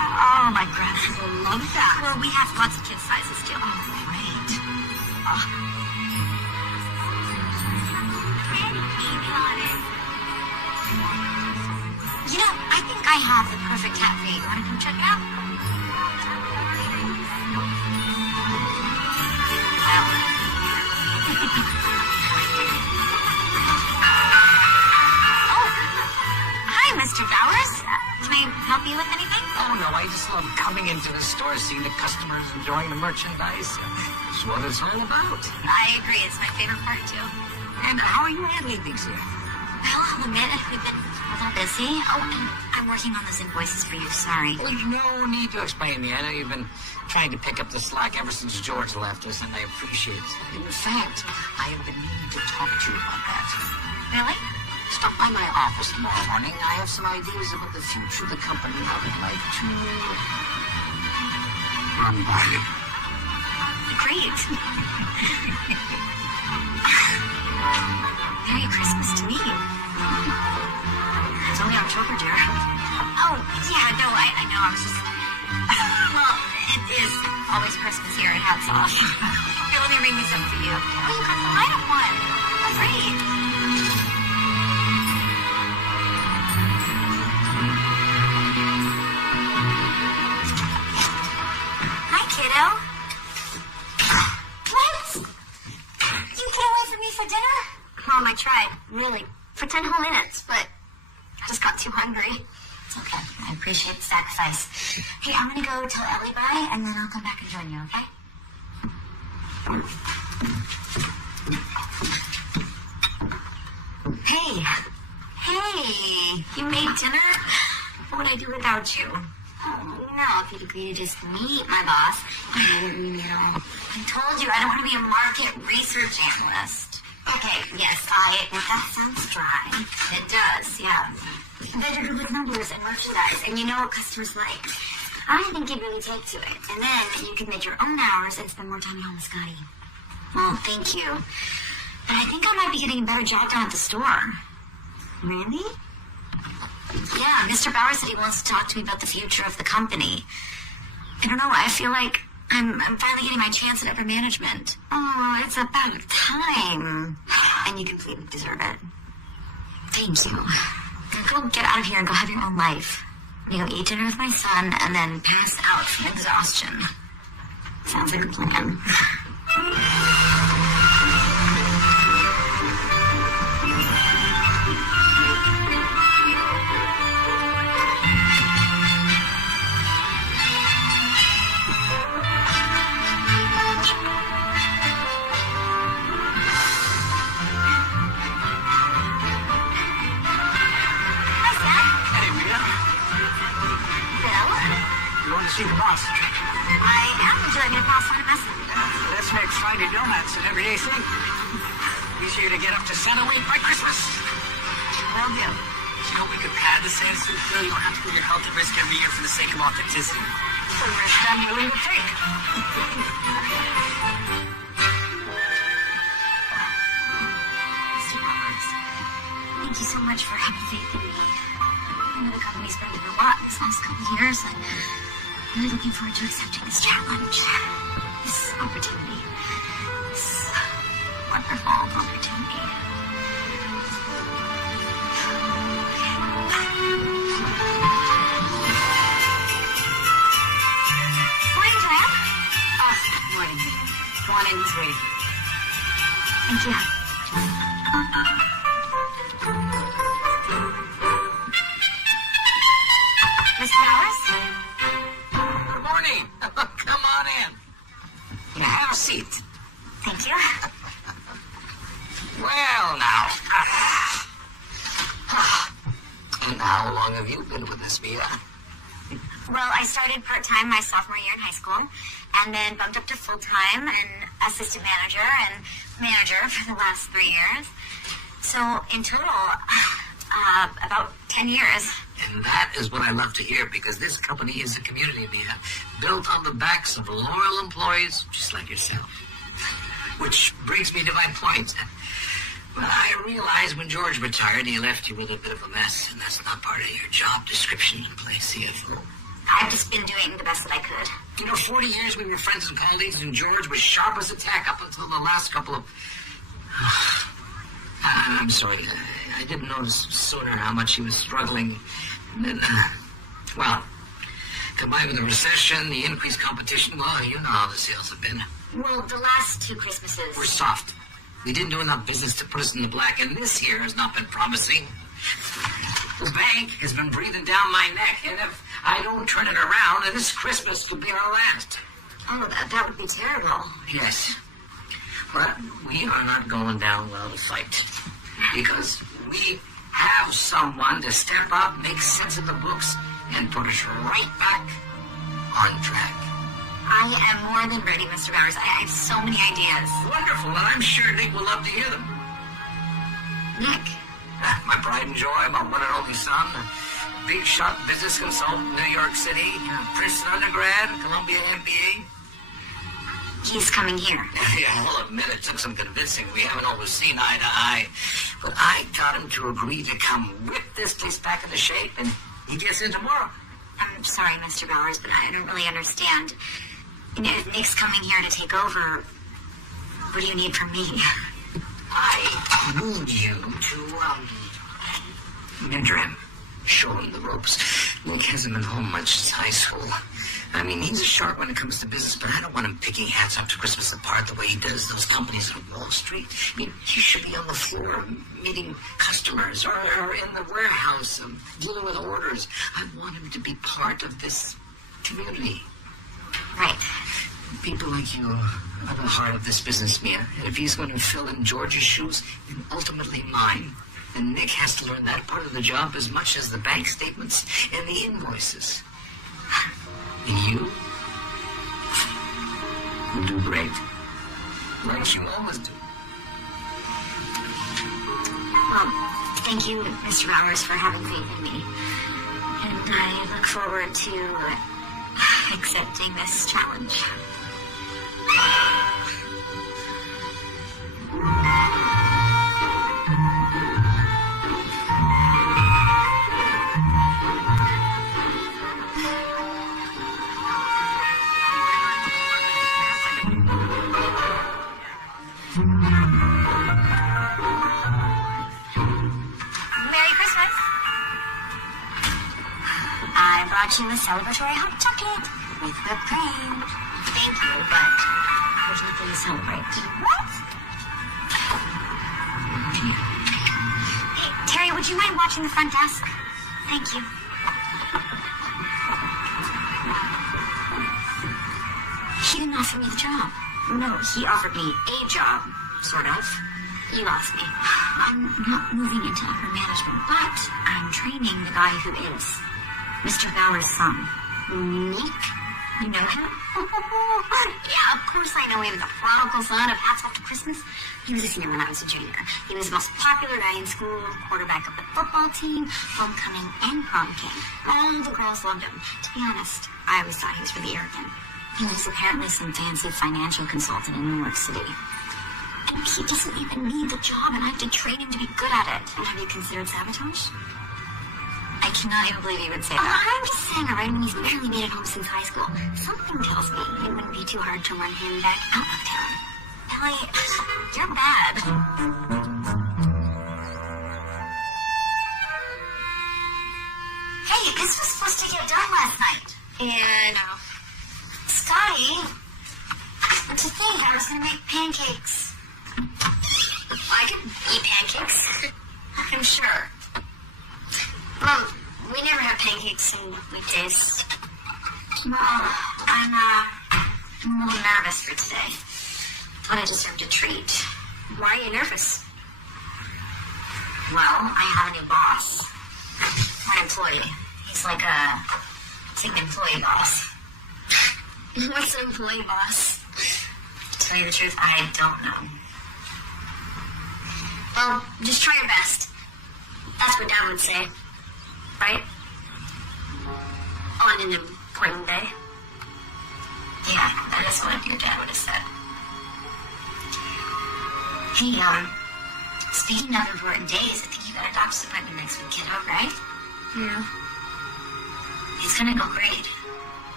Oh, my grandson will love that. Well, we have lots of kid sizes, too. Oh, great. Oh. You know, I think I have the perfect hat for you. You want to come check it out? Mr. Bowers, can I help you with anything? Oh, no, I just love coming into the store, seeing the customers enjoying the merchandise. It's what it's all about. I agree. It's my favorite part, too. And how are you handling things here? Well, I'll admit, we've been a little busy. Oh, and I'm working on those invoices for you. Sorry. Well, no need to explain me. I know you've been trying to pick up the slack ever since George left us, and I appreciate it. In fact, I have been meaning to talk to you about that. Really? Stop by my office tomorrow morning. I have some ideas about the future of the company I would like to run by you. Great. Merry Christmas to me. It's only October, dear. Oh, yeah, no, I know. I was just... Well, it is always Christmas here at Hats Off. Here, let me ring these up for you. Oh, you got the light up one. Oh, great. Mom, I tried, really, for 10 whole minutes, but I just got too hungry. It's okay. I appreciate the sacrifice. Hey, I'm going to go tell Ellie bye, and then I'll come back and join you, okay? Hey. Hey. You made dinner? What would I do without you? Oh, no, if you'd agree to just meet my boss, I wouldn't mean it at all. I told you I don't want to be a market research analyst. Okay, yes, I admit that sounds dry. It does, yeah. But you're good with numbers and merchandise, and you know what customers like. I think you'd really take to it. And then you could make your own hours and spend more time at home with Scotty. Well, thank you. But I think I might be getting a better job done at the store. Really? Yeah, Mr. Bauer said he wants to talk to me about the future of the company. I don't know, I feel like I'm finally getting my chance at upper management. Oh, it's about time. And you completely deserve it. Thank you. Now go get out of here and go have your own life. You go eat dinner with my son and then pass out from exhaustion. Sounds like a plan. See the boss. I am. Would you like me to pass on a message? Let's make Friday donuts an everyday thing. Be sure to get up to Santa weight by Christmas. Will do. You know, we could pad the Santa suit bill. You don't have to put your health at risk every year for the sake of authenticity. So risk I'm willing to take. Mr. Roberts, thank you so much for having faith in me. I know the company's been doing a lot this last couple of years, and I'm really looking forward to accepting this challenge, this opportunity, this wonderful opportunity. Morning, Clam. Oh, morning. Come on in, he's waiting. Thank you. Mr. Bowers? Good morning. Come on in. Yeah, have a seat. Thank you. Well, now. And how long have you been with us, Mia? Well, I started part-time my sophomore year in high school, and then bumped up to full-time and assistant manager and manager for the last 3 years. So, in total, about 10 years. And that is what I love to hear, because this company is a community, Mia, built on the backs of loyal employees just like yourself. Which brings me to my point. Well, I realized when George retired, he left you with a bit of a mess, and that's not part of your job description to play CFO. I've just been doing the best that I could. 40 years we were friends and colleagues, and George was sharp as a tack up until the last couple of... I'm sorry. I didn't notice sooner how much he was struggling. Well, combined with the recession, the increased competition, well, you know how the sales have been. Well, the last 2 Christmases... We're soft. We didn't do enough business to put us in the black, and this year has not been promising. The bank has been breathing down my neck, and if I don't turn it around, this Christmas could be our last. Oh, that would be terrible. Yes. But we are not going down well to fight. Because we have someone to step up, make sense of the books, and put us right back on track. I am more than ready, Mr. Bowers. I have so many ideas. Wonderful, and I'm sure Nick will love to hear them. Nick? My pride and joy, my one and only son, a big shot business consultant in New York City, Princeton undergrad, Columbia MBA. He's coming here. Yeah, I'll admit it took some convincing. We haven't always seen eye to eye. But I got him to agree to come whip this place back into shape, and he gets in tomorrow. I'm sorry, Mr. Bowers, but I don't really understand. If Nick's coming here to take over, what do you need from me? I need you to, mentor him. Show him the ropes. Nick hasn't been home much since high school. I mean, he's a sharp when it comes to business, but I don't want him picking hats after Christmas apart the way he does those companies on Wall Street. I mean, he should be on the floor meeting customers or in the warehouse dealing with orders. I want him to be part of this community. Right. People like you are the heart of this business, Mia. And if he's going to fill in George's shoes and ultimately mine, then Nick has to learn that part of the job as much as the bank statements and the invoices. And you will do great. Like you always do. Well, thank you, Mr. Bowers, for having faith in me. And I look forward to accepting this challenge. Merry Christmas. I brought you a celebratory hot chocolate with whipped cream. Thank you, but there's nothing to celebrate. What? Hey, Terry, would you mind watching the front desk? Thank you. He didn't offer me the job. No, he offered me a job, sort of. You lost me. I'm not moving into upper management, but I'm training the guy who is Mr. Bauer's son. Nick? You know him? Yeah, of course I know him. The prodigal son of Hats Off to Christmas. He was a senior when I was a junior. He was the most popular guy in school, quarterback of the football team, homecoming, and prom king. All the girls loved him. To be honest, I always thought he was really arrogant. He was apparently some fancy financial consultant in New York City. And he doesn't even need the job, and I have to train him to be good at it. And have you considered sabotage? I cannot even believe you would say that. I'm just saying, all right, I mean, he's barely made it home since high school. Something tells me it wouldn't be too hard to run him back out of town. Ellie, you're bad. Hey, this was supposed to get done last night. And, Scotty, to think I was going to make pancakes. I could eat pancakes. I'm sure. Well, we never have pancakes in weekdays. Well, I'm a little nervous for today. Thought I deserved a treat. Why are you nervous? Well, I have a new boss. My employee. He's like an employee boss. What's an employee boss? To tell you the truth, I don't know. Well, just try your best. That's what Dad would say. Right? On an important day. Yeah, that is what your dad would have said. Hey, speaking of important days, I think you got a doctor's appointment next week, kiddo, right? Yeah. He's gonna go great.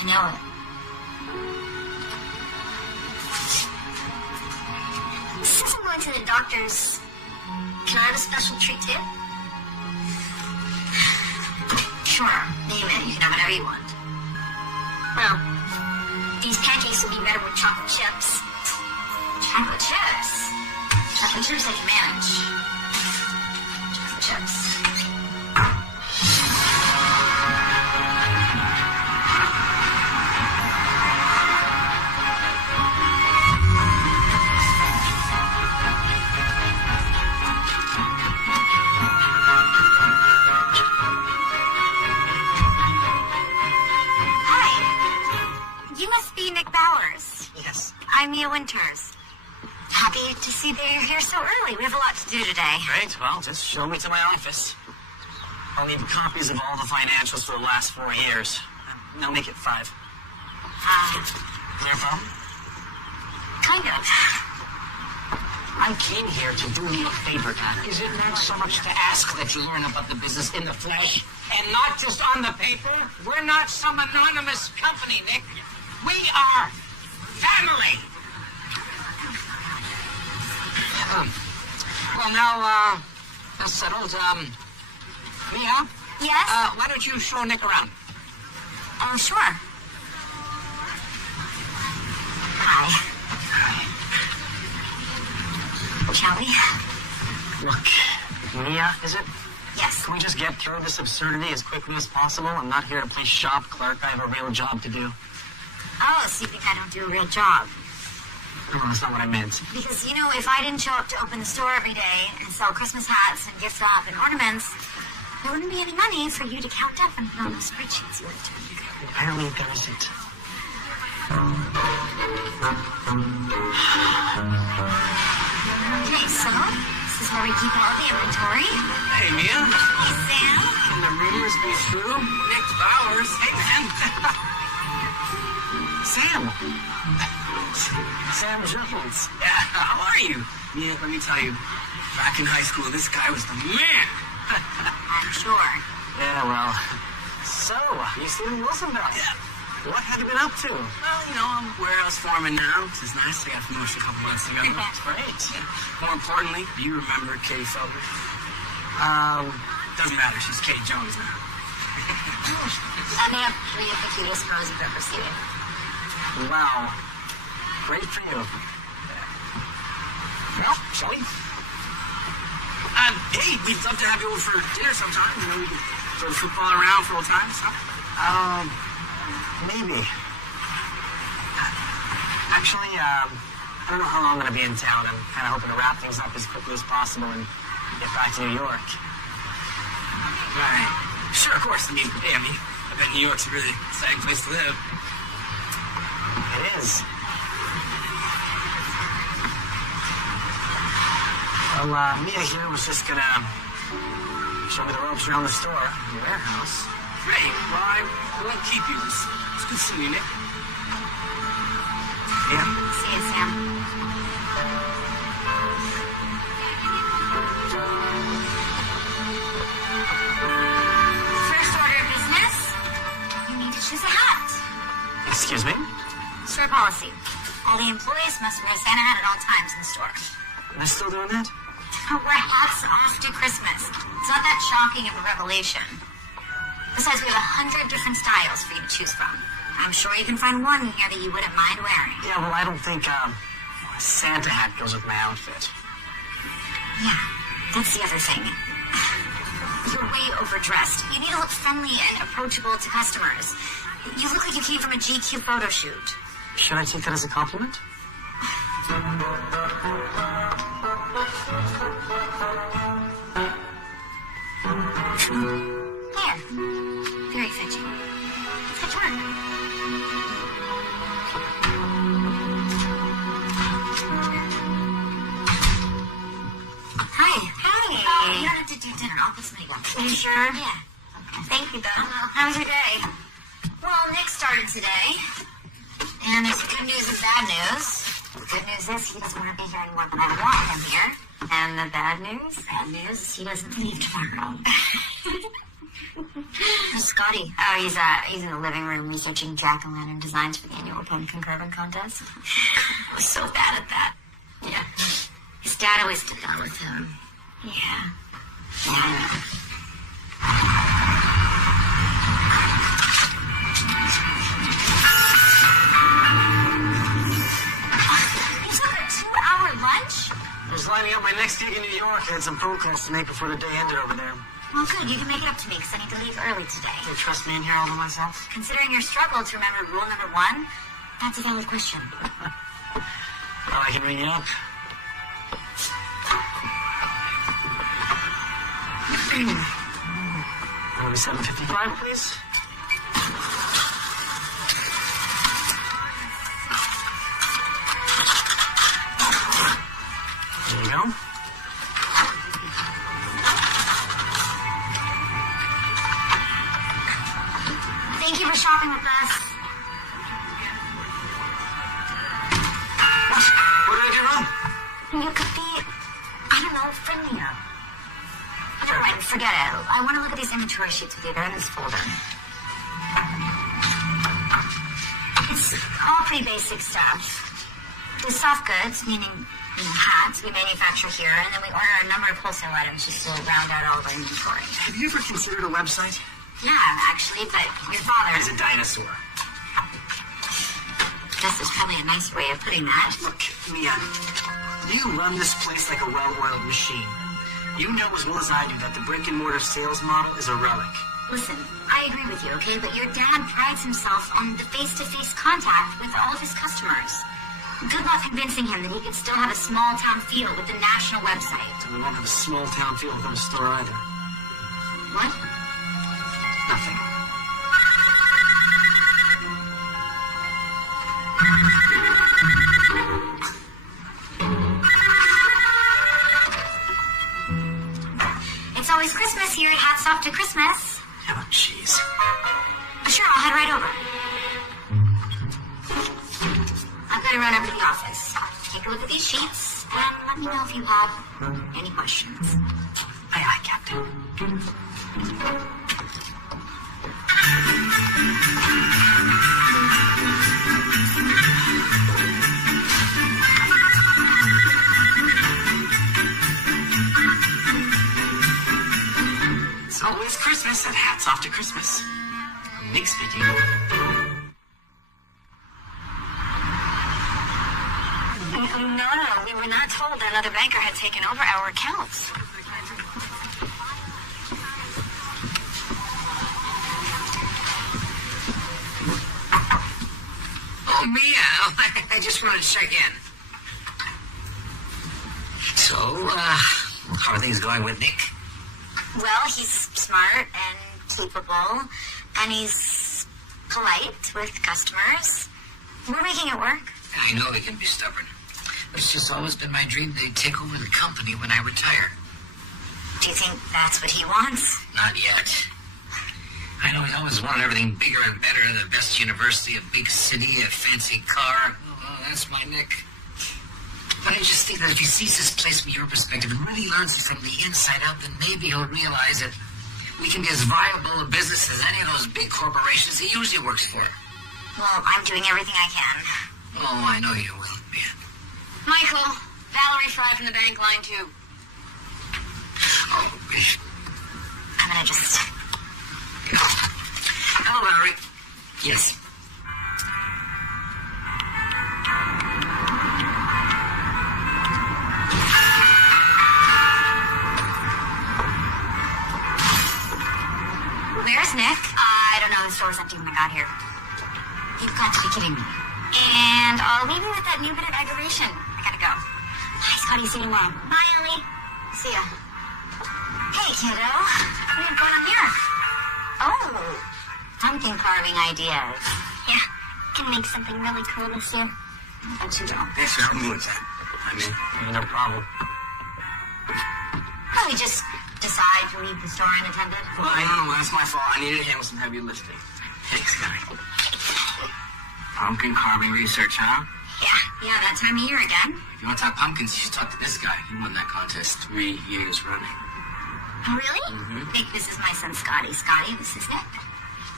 I know it. Since I'm going to the doctor's, can I have a special treat too? Sure, name it. You can have whatever you want. Well, these pancakes would be better with chocolate chips. Chocolate chips? Chocolate chips I can manage. Chocolate chips. I'm Mia Winters. Happy to see that you're here so early. We have a lot to do today. Great. Well, just show me to my office. I'll need copies of all the financials for the last 4 years. Now make it 5. Is there a problem? Kind of. I came here to do you a favor, Anna. Is it not so much to ask that you learn about the business in the flesh and not just on the paper? We're not some anonymous company, Nick. We are family. Well, now, that's settled. Mia? Yes? Why don't you show Nick around? Oh, sure. Hi. Shall we? Look, Mia, is it? Yes. Can we just get through this absurdity as quickly as possible? I'm not here to play shop clerk. I have a real job to do. Oh, so you think I don't do a real job? No, that's not what I meant. Because, you know, if I didn't show up to open the store every day and sell Christmas hats and gift wrap and ornaments, there wouldn't be any money for you to count up and put on the spreadsheets you went to. Apparently there isn't. Okay, so this is where we keep all the inventory. Hey, Mia. Hey, Sam. Can the rumors be true? Nick Bowers. Hey, man. Sam. Sam Jones. Yeah, how are you? Mia, let me tell you, back in high school, this guy was the man. I'm sure. Yeah, well, so, you see Wilsonville? Yeah. What have you been up to? Well, you know, I'm warehouse foreman now, which is nice. I got promoted a couple months ago. It's great. Yeah. More importantly, do you remember Kay Felder? Doesn't matter. She's Kay Jones now. I may have the cutest girls you've ever seen. Wow. Great for you. Well, shall we? Hey, we'd love to have you over for dinner sometime. You know, we can throw the football around for old times. Maybe. Actually, I don't know how long I'm going to be in town. I'm kind of hoping to wrap things up as quickly as possible and get back to New York. Right. Sure, of course. I bet New York's a really exciting place to live. It is. Well, Mia here was just gonna show me the ropes around the store, the warehouse. Great. Well, I won't keep you. It's good seeing you, Nick. Yeah. See you, Sam. First order of business, you need to choose a hat. Excuse me? Store policy. All the employees must wear a Santa hat at all times in the store. Am I still doing that? We're hats off to Christmas. It's not that shocking of a revelation. Besides, we have 100 different styles for you to choose from. I'm sure you can find one here that you wouldn't mind wearing. Yeah, well, I don't think a Santa hat goes with my outfit. Yeah, that's the other thing. You're way overdressed. You need to look friendly and approachable to customers. You look like you came from a GQ photo shoot. Should I take that as a compliment? There. Very fetching. Good work. Hi. Hey. Oh, you don't have to do dinner. I'll put something up. Are you sure? Yeah. Thank you, though. How was your day? Well, Nick started today. And there's good news and bad news. The good news is he doesn't want to be here anymore, but I want him here. And the bad news is he doesn't leave tomorrow. Scotty? Oh, he's in the living room researching jack-o'-lantern designs for the annual pumpkin carving contest. I was so bad at that. Yeah. His dad always did that with him. Yeah. Yeah, I know. You took a 2-hour lunch? I was lining up my next gig in New York. I had some phone calls to make before the day ended over there. Well, good. You can make it up to me because I need to leave early today. You trust me in here all to myself? Considering your struggle to remember rule number 1, that's a valid question. Well, I can ring you up. Maybe 7:55, please. There you go. Thank you for shopping with us. What did I do wrong? You could be, I don't know, friendlier. Never mind, forget it. I want to look at these inventory sheets with you. They're in this folder. It's all pretty basic stuff. The soft goods, meaning hats, we manufacture here, and then we order a number of wholesale items just to round out all of our inventory. Have you ever considered a website? Yeah, actually, but your father... He's a dinosaur. This is probably a nice way of putting that. Look, Mia, you run this place like a well-oiled machine. You know as well as I do that the brick-and-mortar sales model is a relic. Listen, I agree with you, okay? But your dad prides himself on the face-to-face contact with all of his customers. Good luck convincing him that he could still have a small-town feel with the national website. And we won't have a small-town feel without a store either. What? Nothing. It's always Christmas here at Hats Off to Christmas. Oh, jeez. Sure, I'll head right over. I'm gonna run over to the office. Take a look at these sheets, and let me know if you have any questions. Aye, aye, Captain. It's always Christmas and Hats Off to Christmas. Nick speaking. No, we were not told that another banker had taken over our accounts. Oh, Mia, I just wanted to check in. So, how are things going with Nick? Well, he's smart and capable, and he's polite with customers. We're making it work. I know he can be stubborn. It's just always been my dream that he'd take over the company when I retire. Do you think that's what he wants? Not yet. I know he always wanted everything bigger and better, the best university, a big city, a fancy car. Oh, that's my Nick. But I just think that if he sees this place from your perspective and really learns it from the inside out, then maybe he'll realize that we can be as viable a business as any of those big corporations he usually works for. Well, I'm doing everything I can. Oh, I know you will, man. Michael, Valerie Fry from the bank line 2. Oh, I'm gonna just... Hello, Valerie. Yes. Where's Nick? I don't know. The store was empty when I got here. You've got to be kidding me. And I'll leave you with that new bit of aggravation. I gotta go. Hi, Scotty. See you tomorrow. Bye, Ellie. See ya. Hey, kiddo. What are you going on here? Oh, pumpkin carving ideas. Yeah, can make something really cool this year. Don't you know? Thanks for helping me with that. I mean, no problem. Well, we just decide to leave the store unattended. Well, I know, that's my fault. I needed to handle some heavy lifting. Thanks, guy. Pumpkin carving research, huh? Yeah, that time of year again. If you want to talk pumpkins, you should talk to this guy. He won that contest 3 years running. Oh, really? Mm-hmm. Nick, this is my son, Scotty. Scotty, this is Nick.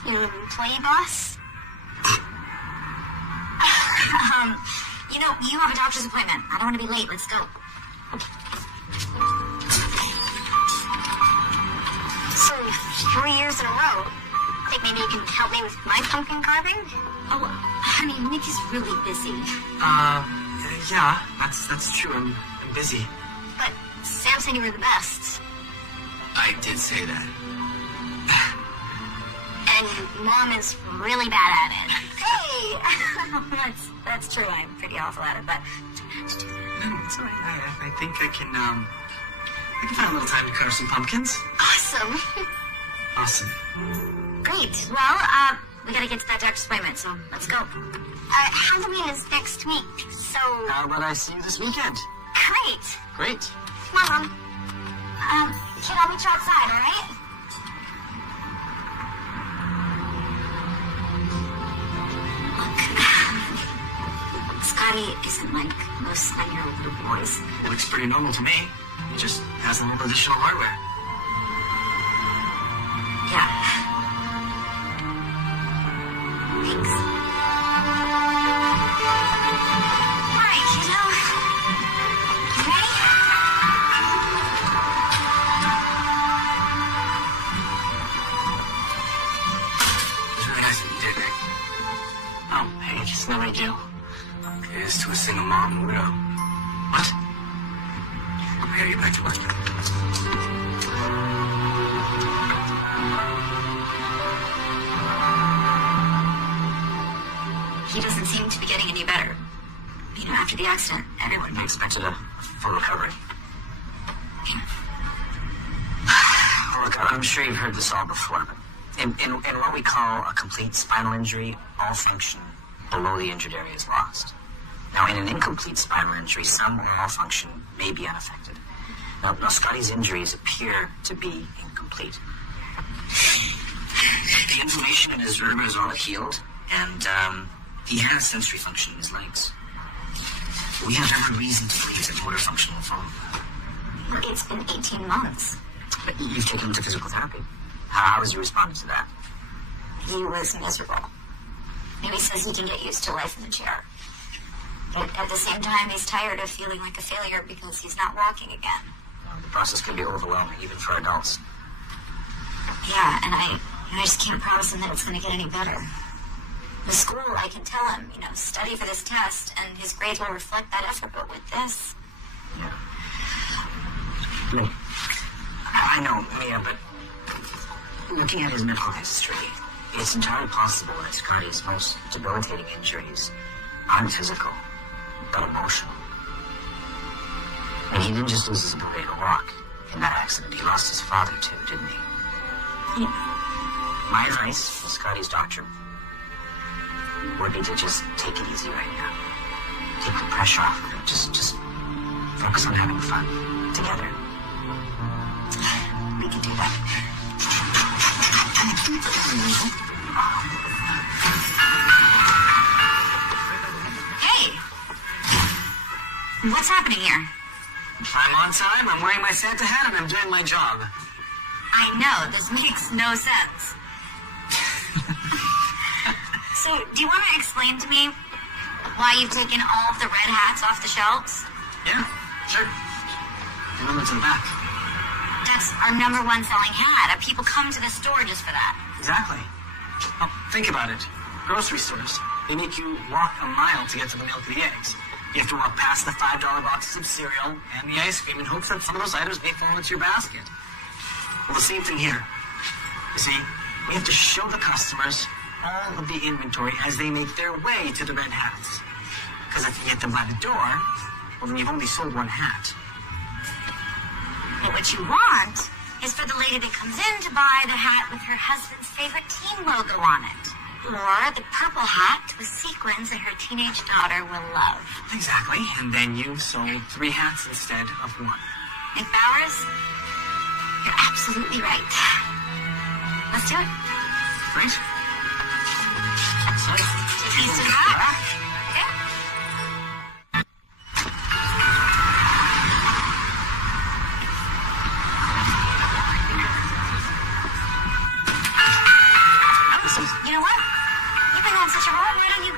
Your employee boss? You have a doctor's appointment. I don't want to be late. Let's go. So, 3 years in a row. Think maybe you can help me with my pumpkin carving? Oh, honey, Nick is really busy. Yeah, that's true. I'm busy. But Sam said you were the best. I did say that. And Mom is really bad at it. Hey! that's true. I'm pretty awful at it, but No, it's all right. I think I can find a little time to carve some pumpkins. awesome. Awesome. Great. Well, we gotta get to that doctor's appointment, so let's go. Halloween is next week, so... How about I see you this weekend? Great. Great. Mom. Kid, I'll meet you outside, all right? Look, Scotty isn't like most 9-year-old little boys. It looks pretty normal to me. He just has a little additional hardware. Yeah. Thanks. All right, kiddo. You ready? It's really nice that you did, Nick. Oh, hey, it's no big deal. Here's to a single mom and widow. What? I gotta get back to work. He doesn't seem to be getting any better. After the accident, everyone Expected a full recovery. Look, I'm sure you've heard this all before, but in what we call a complete spinal injury, all function below the injured area is lost. Now, in an incomplete spinal injury, some or all function may be unaffected. Now Scotty's injuries appear to be incomplete. The inflammation in his vertebrae is all healed, and he has sensory function in his legs. We have every reason to believe that motor function will follow. It's been 18 months. But you've taken him to physical therapy. How has he responded to that? He was miserable. He says he can get used to life in the chair. But at the same time, he's tired of feeling like a failure because he's not walking again. The process can be overwhelming, even for adults. Yeah, and I just can't promise him that it's going to get any better. The school, I can tell him, study for this test, and his grades will reflect that effort, but with this... Yeah. I know, Mia, but looking at his medical history, it's entirely possible that Scotty's most debilitating injuries aren't physical, but emotional. And he didn't just lose his ability to walk in that accident. He lost his father, too, didn't he? Yeah. My advice, as Scotty's doctor, would be to just take it easy right now. Take the pressure off of it. Just focus on having fun together. We can do that. Hey! What's happening here? I'm on time, I'm wearing my Santa hat, and I'm doing my job. I know, this makes no sense. So, do you want to explain to me why you've taken all of the red hats off the shelves? Yeah, sure. The one that's in the back. That's our #1 selling hat. People come to the store just for that. Exactly. Well, think about it. Grocery stores, they make you walk a mile to get to the milk and the eggs. You have to walk past the $5 boxes of cereal and the ice cream in hopes that some of those items may fall into your basket. Well, the same thing here. You see, we have to show the customers all of the inventory as they make their way to the red hats. Because if you get them by the door, well, then you've only sold one hat. But what you want is for the lady that comes in to buy the hat with her husband's favorite team logo on it. Or the purple hat with sequins that her teenage daughter will love. Exactly. And then you've sold 3 hats instead of 1. Nick Bowers, you're absolutely right. Let's do it. Great. Piece of that. Okay. Listen,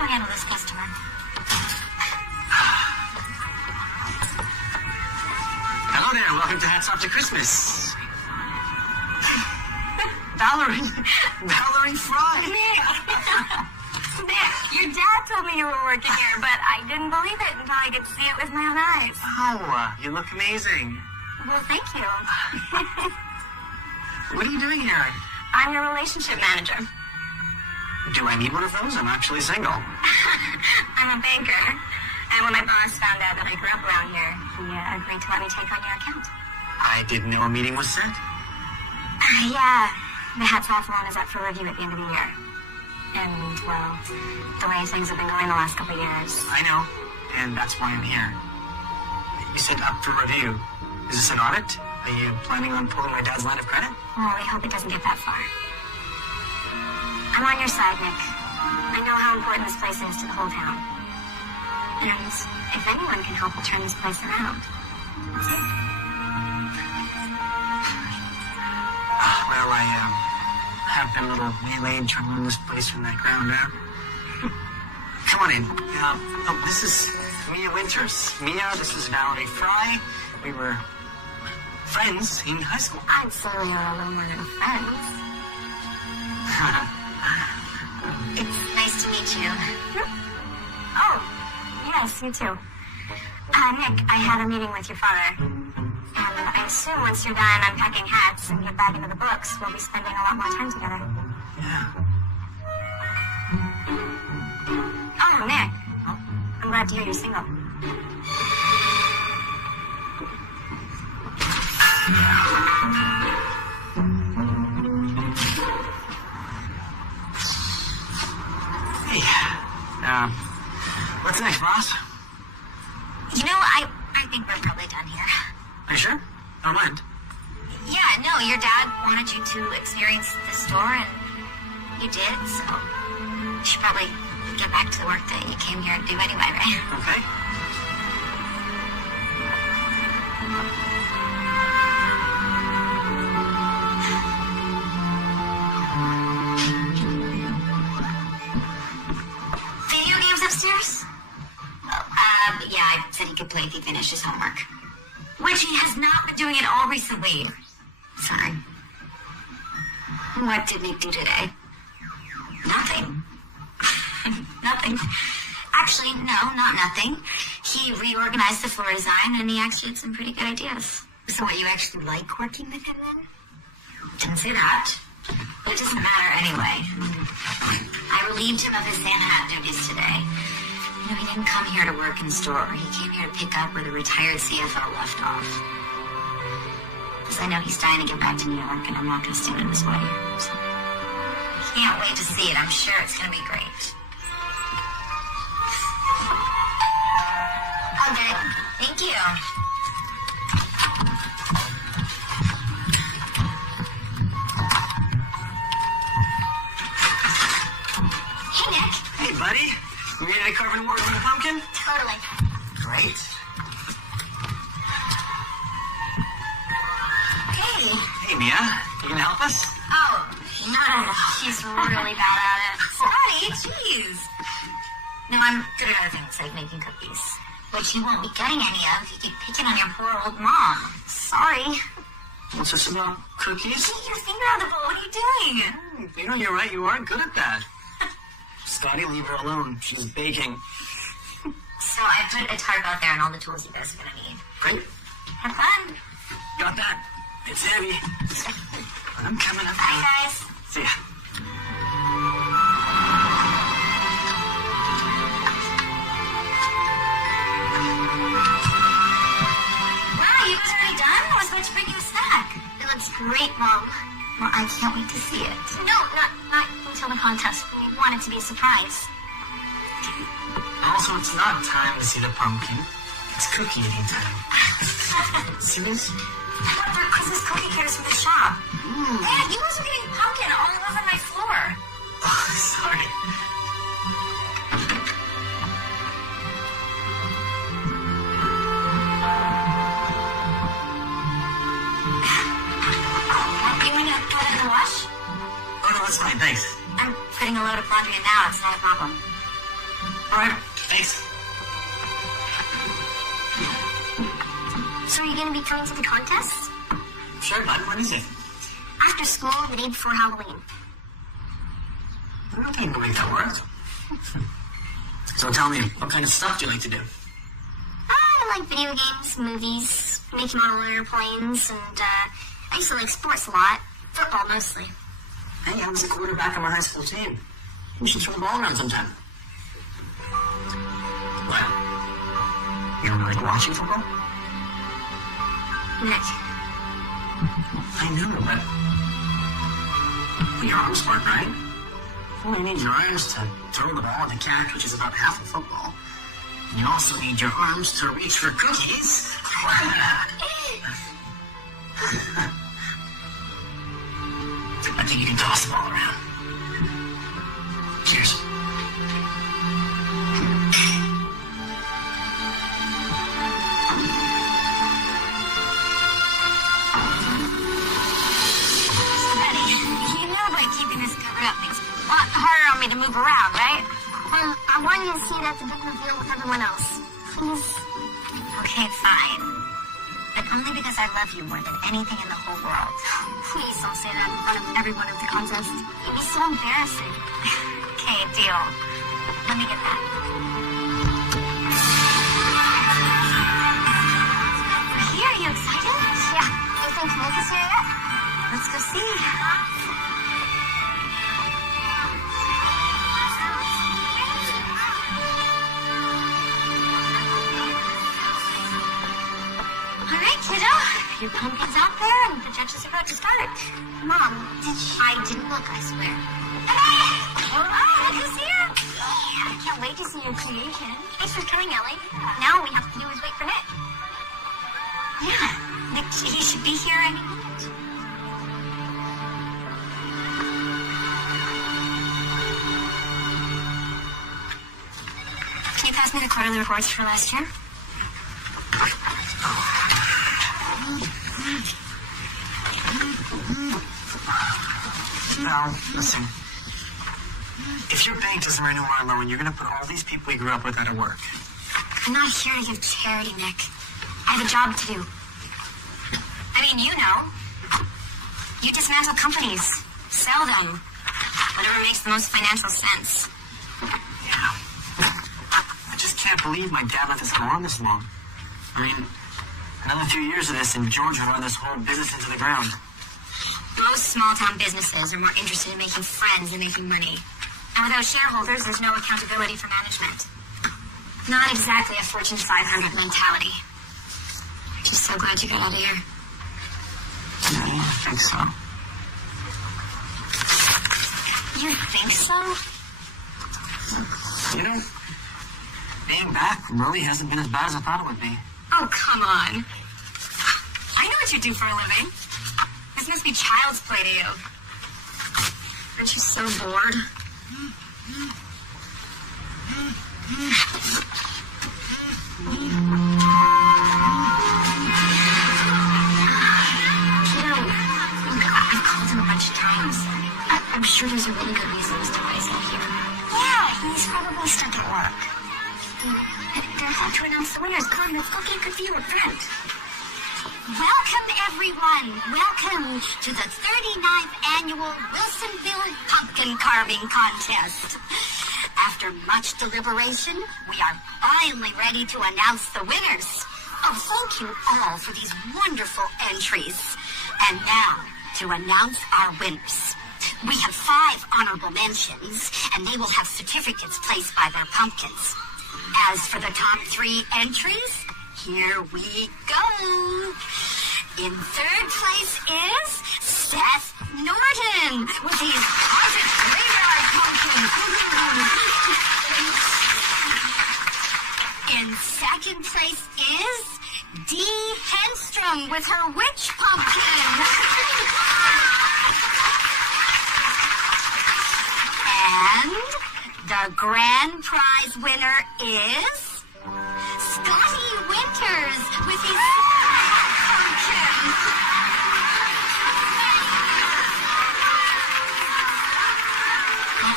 I'll handle this customer. Hello there, welcome to Hats Off to Christmas. Valerie Fry. Nick, your dad told me you were working here, but I didn't believe it until I could see it with my own eyes. Oh, you look amazing. Well, thank you. What are you doing here? I'm your relationship manager. Do I need one of those? I'm actually single. I'm a banker. And when my boss found out that I grew up around here, he agreed to let me take on your account. I didn't know a meeting was set. Yeah, the Hats Off one is up for review at the end of the year. And, well, the way things have been going the last couple of years. I know, and that's why I'm here. You said up for review. Is this an audit? Are you planning on pulling my dad's line of credit? Well, we hope it doesn't get that far. I'm on your side, Nick. I know how important this place is to the whole town. And if anyone can help turn this place around, that's it. Well, I have been a little waylaid trying to run this place from that ground up. Come on in. This is Mia Winters. Mia, this is Valerie Fry. We were friends in high school. I'd say we are a little more than friends. It's nice to meet you. Oh, yes, you too. Nick, I had a meeting with your father. And I assume once you're done unpacking hats and get back into the books, we'll be spending a lot more time together. Yeah. Oh, Nick. I'm glad to hear you're single. Hey. What's next, boss? You know, I think we're probably done here. Are you sure? I don't mind. Yeah, no, your dad wanted you to experience the store, and you did, so you should probably get back to the work that you came here to do anyway, right? Okay. Video games upstairs? Yeah, I said he could play if he finished his homework. Which he has not been doing at all recently. Sorry. What did Nick do today? Nothing. Nothing. Actually, no, not nothing. He reorganized the floor design, and he actually had some pretty good ideas. So what, you actually like working with him then? Didn't say that. But it doesn't matter anyway. I relieved him of his Santa hat duties today. You know, he didn't come here to work in the store. He came here to pick up where the retired CFO left off. Because I know he's dying to get back to New York, and I'm not going to stand in his way. So, can't wait to see it. I'm sure it's going to be great. Okay, thank you. Hey, Nick. Hey, buddy. You ready to carve an order on the pumpkin? Totally. Great. Hey. Hey, Mia. You gonna help us? Oh, no. She's really bad at it. Sorry, jeez. No, I'm good at other things, like making cookies. Which you won't be getting any of. You keep picking on your poor old mom. Sorry. What's this about cookies? Take your finger out of the bowl. What are you doing? You know, you're right. You are good at that. Scotty, leave her alone. She's baking. So I put a tarp out there and all the tools you guys are going to need. Great. Have fun. Got that. It's heavy. I'm coming up. Bye, guys. See ya. Wow, you guys already done? I was about to bring you a snack. It looks great, Mom. Well, I can't wait to see it. No, not until the contest. We want it to be a surprise. Also, it's not time to see the pumpkin. It's cookie eating time. See this? What, they're Christmas cookie cutters from the shop. Dad, you guys are getting pumpkin all over my floor. Oh, sorry. You want to put it in the wash? Oh, no, that's fine. Thanks. I'm putting a load of laundry in now. It's not a problem. All right, thanks. So are you going to be coming to the contest? Sure, bud. When is it? After school, the day before Halloween. I don't think we'll make that work. So tell me, what kind of stuff do you like to do? I like video games, movies, making model airplanes, and I used to like sports a lot. Football mostly. Hey, I was a quarterback on my high school team. We should throw the ball around sometime. What? You don't like watching football? Nick. I know, but your arms work, right? Well, you need your arms to throw the ball and catch, which is about half of football. And you also need your arms to reach for cookies. I think you can toss the ball around. Cheers. Harder on me to move around, right? Well, I want you to see it at the big reveal with everyone else. Please? Okay, fine. But only because I love you more than anything in the whole world. Please don't say that in front of everyone at the contest. It'd be so embarrassing. Okay, deal. Let me get that. We're here. Are you excited? Yeah. You think Nick is here yet? Let's go see. Your pumpkin's out there, and the judges are about to start. Mom, I didn't look, I swear. All right, who's here? Yeah, I can't wait to see your creation. Thanks for coming, Ellie. Now all we have to do is wait for Nick. Yeah, Nick, he should be here any minute. Can you pass me the quarterly reports for last year? Now, listen. If your bank doesn't renew our loan, you're going to put all these people we grew up with out of work. I'm not here to give charity, Nick. I have a job to do. I mean, you know. You dismantle companies. Sell them. Whatever makes the most financial sense. Yeah. I just can't believe my dad let this go on this long. I mean, another few years of this and George will run this whole business into the ground. Most small-town businesses are more interested in making friends than making money. And without shareholders, there's no accountability for management. Not exactly a Fortune 500 mentality. I'm just so glad you got out of here. Yeah, I think so. You think so? You know, being back really hasn't been as bad as I thought it would be. Oh, come on. I know what you do for a living. This must be child's play to you. Aren't you so bored? I've called him a bunch of times. I'm sure there's a really good reason as to why he's not here. Yeah, he's probably stuck at work. They're about to announce the winners. Come on, let's go get a good view of Brent. Welcome, everyone. Welcome to the 39th Annual Wilsonville Pumpkin Carving Contest. After much deliberation, we are finally ready to announce the winners. Oh, thank you all for these wonderful entries. And now, to announce our winners. We have 5 honorable mentions, and they will have certificates placed by their pumpkins. As for the top 3 entries, here we go. In 3rd place is Seth Norton with his haunted graveyard pumpkin. In 2nd place is Dee Henstrom with her witch pumpkin. And the grand prize winner is Scotty Winters with his pumpkin.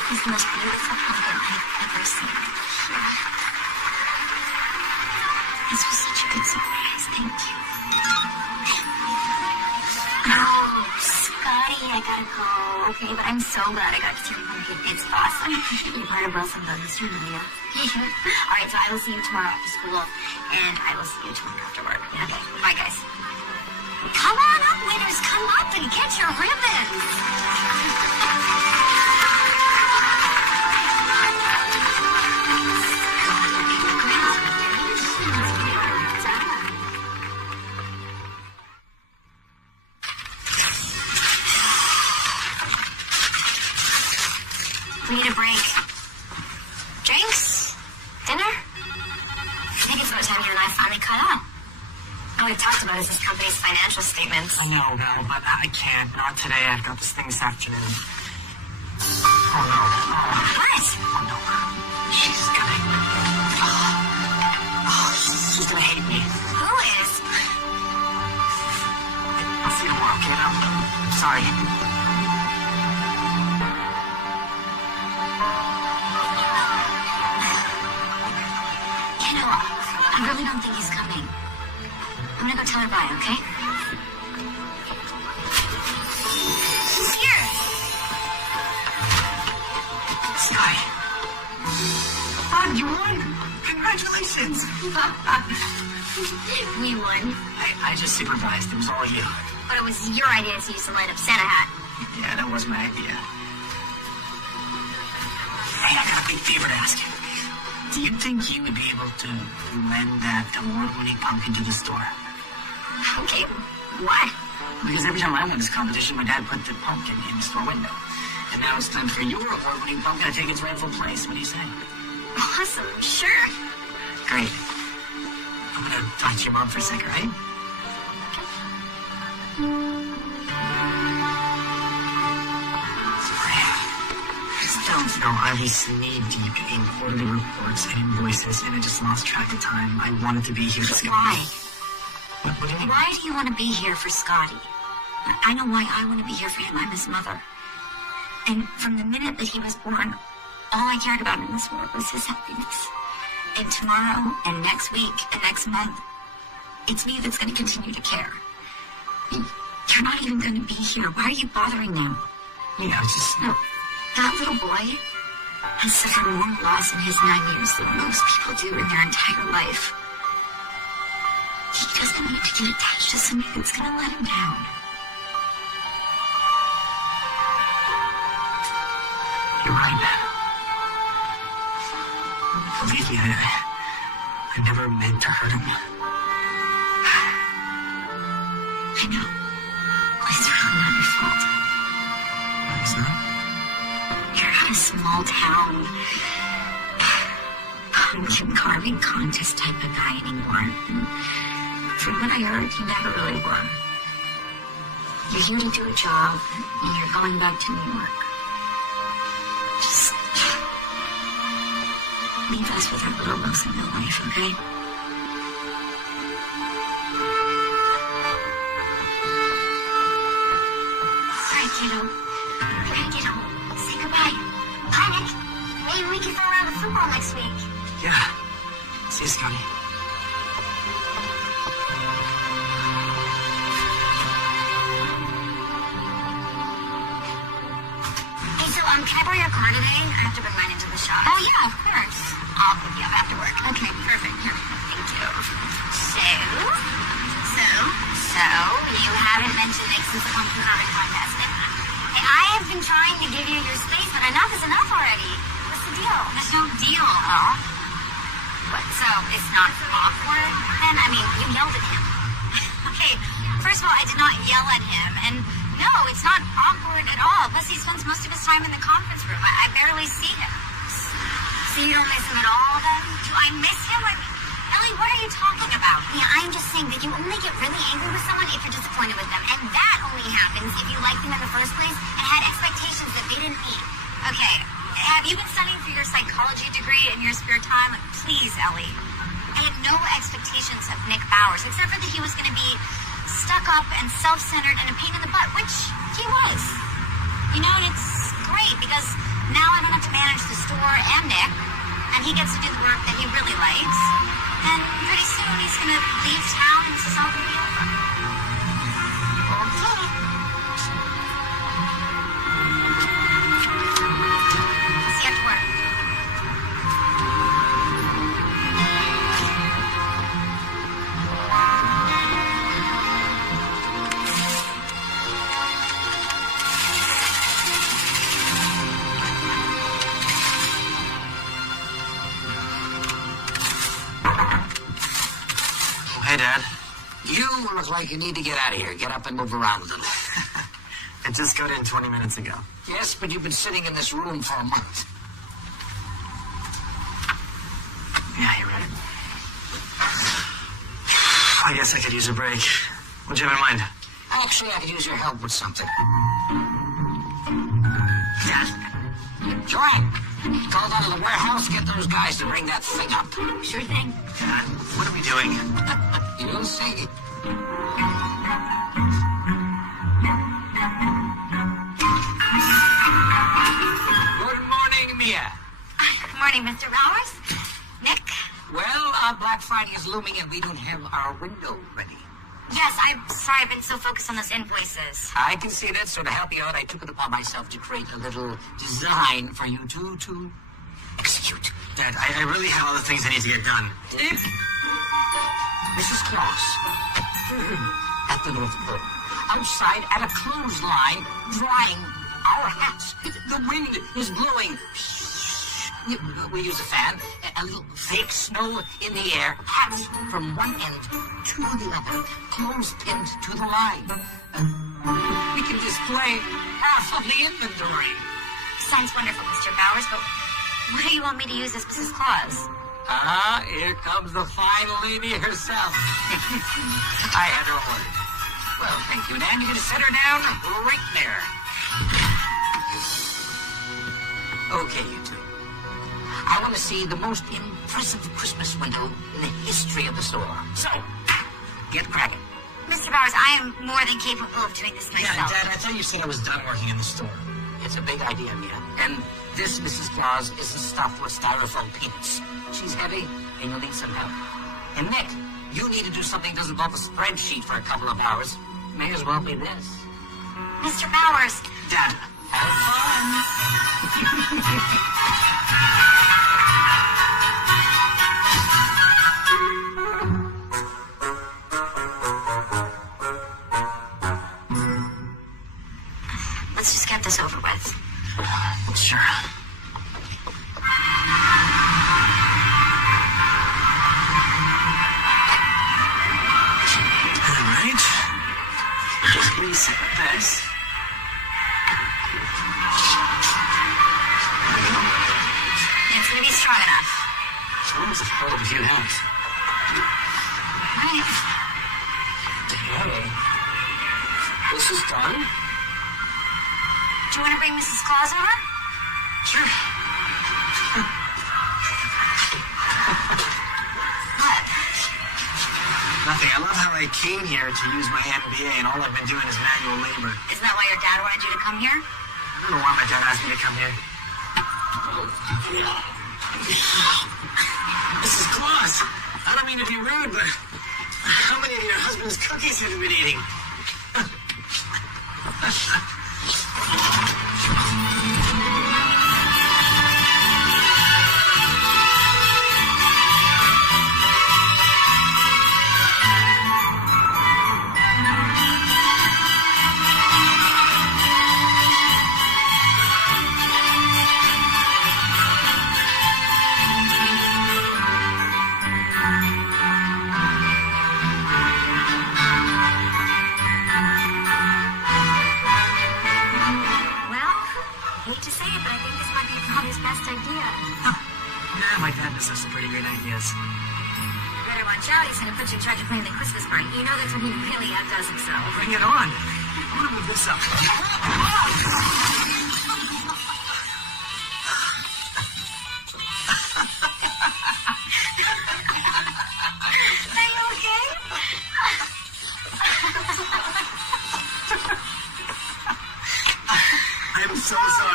He's the most beautiful pumpkin I've ever seen. This was such a good surprise. Thank you. Oh, Scotty, I gotta go. Okay, but I'm so glad I got to see the pumpkin. It's awesome. You're part of Wilson Brothers, you know. All right, so I will see you tomorrow after school, and I will see you tomorrow after work. Okay, bye, guys. Come on up, winners. Come up and get your ribbons. We need a break. Drinks? Dinner? I think it's about time you and I finally caught up. All we've talked about is this company's financial statements. I know, Val, but I can't. Not today. I've got this thing this afternoon. Oh, no. What? Oh, no. She's gonna... Oh, she's gonna hate me. Who is? I'll see you tomorrow, okay? I'm sorry. You know, I really don't think he's coming. I'm gonna go tell her bye, okay? She's here! Sky. You won! Congratulations! We won. I just supervised. It was all you. But it was your idea to use the light up Santa hat. Yeah, that was my idea. Hey, I got a big favor to ask you. Do you think you would be able to lend that award-winning pumpkin to the store? Okay, why? Because every time I won this competition, my dad put the pumpkin in the store window. And now it's time for your award-winning pumpkin to take its rightful place. What do you say? Awesome, sure. Great. I'm gonna talk to your mom for a second, right? Sorry. Just don't know. I was knee-deep in quarterly reports and invoices, and I just lost track of time. I wanted to be here. Why? What do you mean? Why do you want to be here for Scotty? I know why I want to be here for him. I'm his mother. And from the minute that he was born, all I cared about in this world was his happiness. And tomorrow, and next week, and next month, it's me that's going to continue to care. You're not even going to be here. Why are you bothering now? Yeah, it's just... No, that little boy has suffered more loss in his 9 years than most people do in their entire life. He doesn't need to get attached to somebody that's going to let him down. You're right. Believe me, I never meant to hurt him. I know. It's really not your fault. It's not? You're at a small town pumpkin carving contest type of guy anymore. And from what I heard, you never really were. You're here to do a job, and you're going back to New York. Just leave us with our little Roosevelt life, okay? Alright, kiddo. We gotta get home. Say goodbye. Bye, Nick. Maybe we can throw around the football next week. Yeah. See you, Scotty. Hey, so, can I borrow your car today? I have to bring mine into the shop. Oh, yeah, of course. I'll pick you up after work. Okay, perfect. Here. Thank you. So, you haven't mentioned Nick since the pumpkin carving contest. Hey, I have been trying to give you your space, but enough is enough already. What's the deal? There's no deal. Oh. What, so it's not awkward? Then, I mean, you yelled at him. Okay, first of all, I did not yell at him, and no, it's not awkward at all. Plus, he spends most of his time in the conference room. I barely see him. So you don't miss him at all, then? Do I miss him? Ellie, what are you talking about? Yeah, I'm just saying that you only get really angry with someone if you're disappointed with them, and that only happens if you liked them in the first place and had expectations that they didn't meet. Okay, have you been studying for your psychology degree in your spare time? Please, Ellie. I had no expectations of Nick Bowers, except for that he was going to be stuck up and self-centered and a pain in the butt, which he was. You know, and it's great because Now I don't have to manage the store and Nick, and he gets to do the work that he really likes. And pretty soon he's going to leave town and this is all going to be over. Okay. See you after work. Hey, Dad. You look like you need to get out of here. Get up and move around a little. I just got in 20 minutes ago. Yes, but you've been sitting in this room for a month. Yeah, you're right. I guess I could use a break. What'd you have in mind? Actually, I could use your help with something. Dad. Joanne, go down to the warehouse, get those guys to bring that thing up. Sure thing. Dad, what are we doing? You'll see. Good morning, Mia. Good morning, Mr. Bowers. Nick? Well, Black Friday is looming and we don't have our window ready. Yes, I'm sorry I've been so focused on those invoices. I can see that, so to help you out, I took it upon myself to create a little design for you to execute. Dad, I really have other things I need to get done. Mrs. Claus, at the North Pole, outside at a clothesline, drying our hats. The wind is blowing. We use a fan, a little fake snow in the air, hats from one end to the other, clothes pinned to the line. We can display half of the inventory. Sounds wonderful, Mr. Bowers, but what do you want me to use as Mrs. Claus? Here comes the fine lady herself. I had her word. Well, thank you, Nan. You're going to set her down right there. Okay, you two. I want to see the most impressive Christmas window in the history of the store. So, get cracking. Mr. Bowers, I am more than capable of doing this myself. Yeah, Dad, I thought you said I was done working in the store. It's a big idea, Mia. And this Mrs. Claus isn't stuffed with styrofoam peanuts. She's heavy, and you'll need some help. And Nick, you need to do something that doesn't involve a spreadsheet for a couple of hours. May as well be this. Mr. Bowers. Dad. Have Let's just get this over with. Sure. All right. Just reset this. It's going to be strong enough. That was a hell of a few hats. Right. Hey, this is done. Do you want to bring Mrs. Claus over? Sure. What? Nothing. I love how I came here to use my MBA and all I've been doing is manual labor. Isn't that why your dad wanted you to come here? I don't know why my dad asked me to come here. Mrs. Claus, I don't mean to be rude, but how many of your husband's cookies have you been eating? Well, hate to say it, but I think this might be Father's best idea. Nah, my dad does have some pretty great ideas. You better watch out. He's going to put you in charge of planning the Christmas party. You know that's when he really outdoes himself. Bring it on. I want to move this up. Are you okay? I'm so sorry.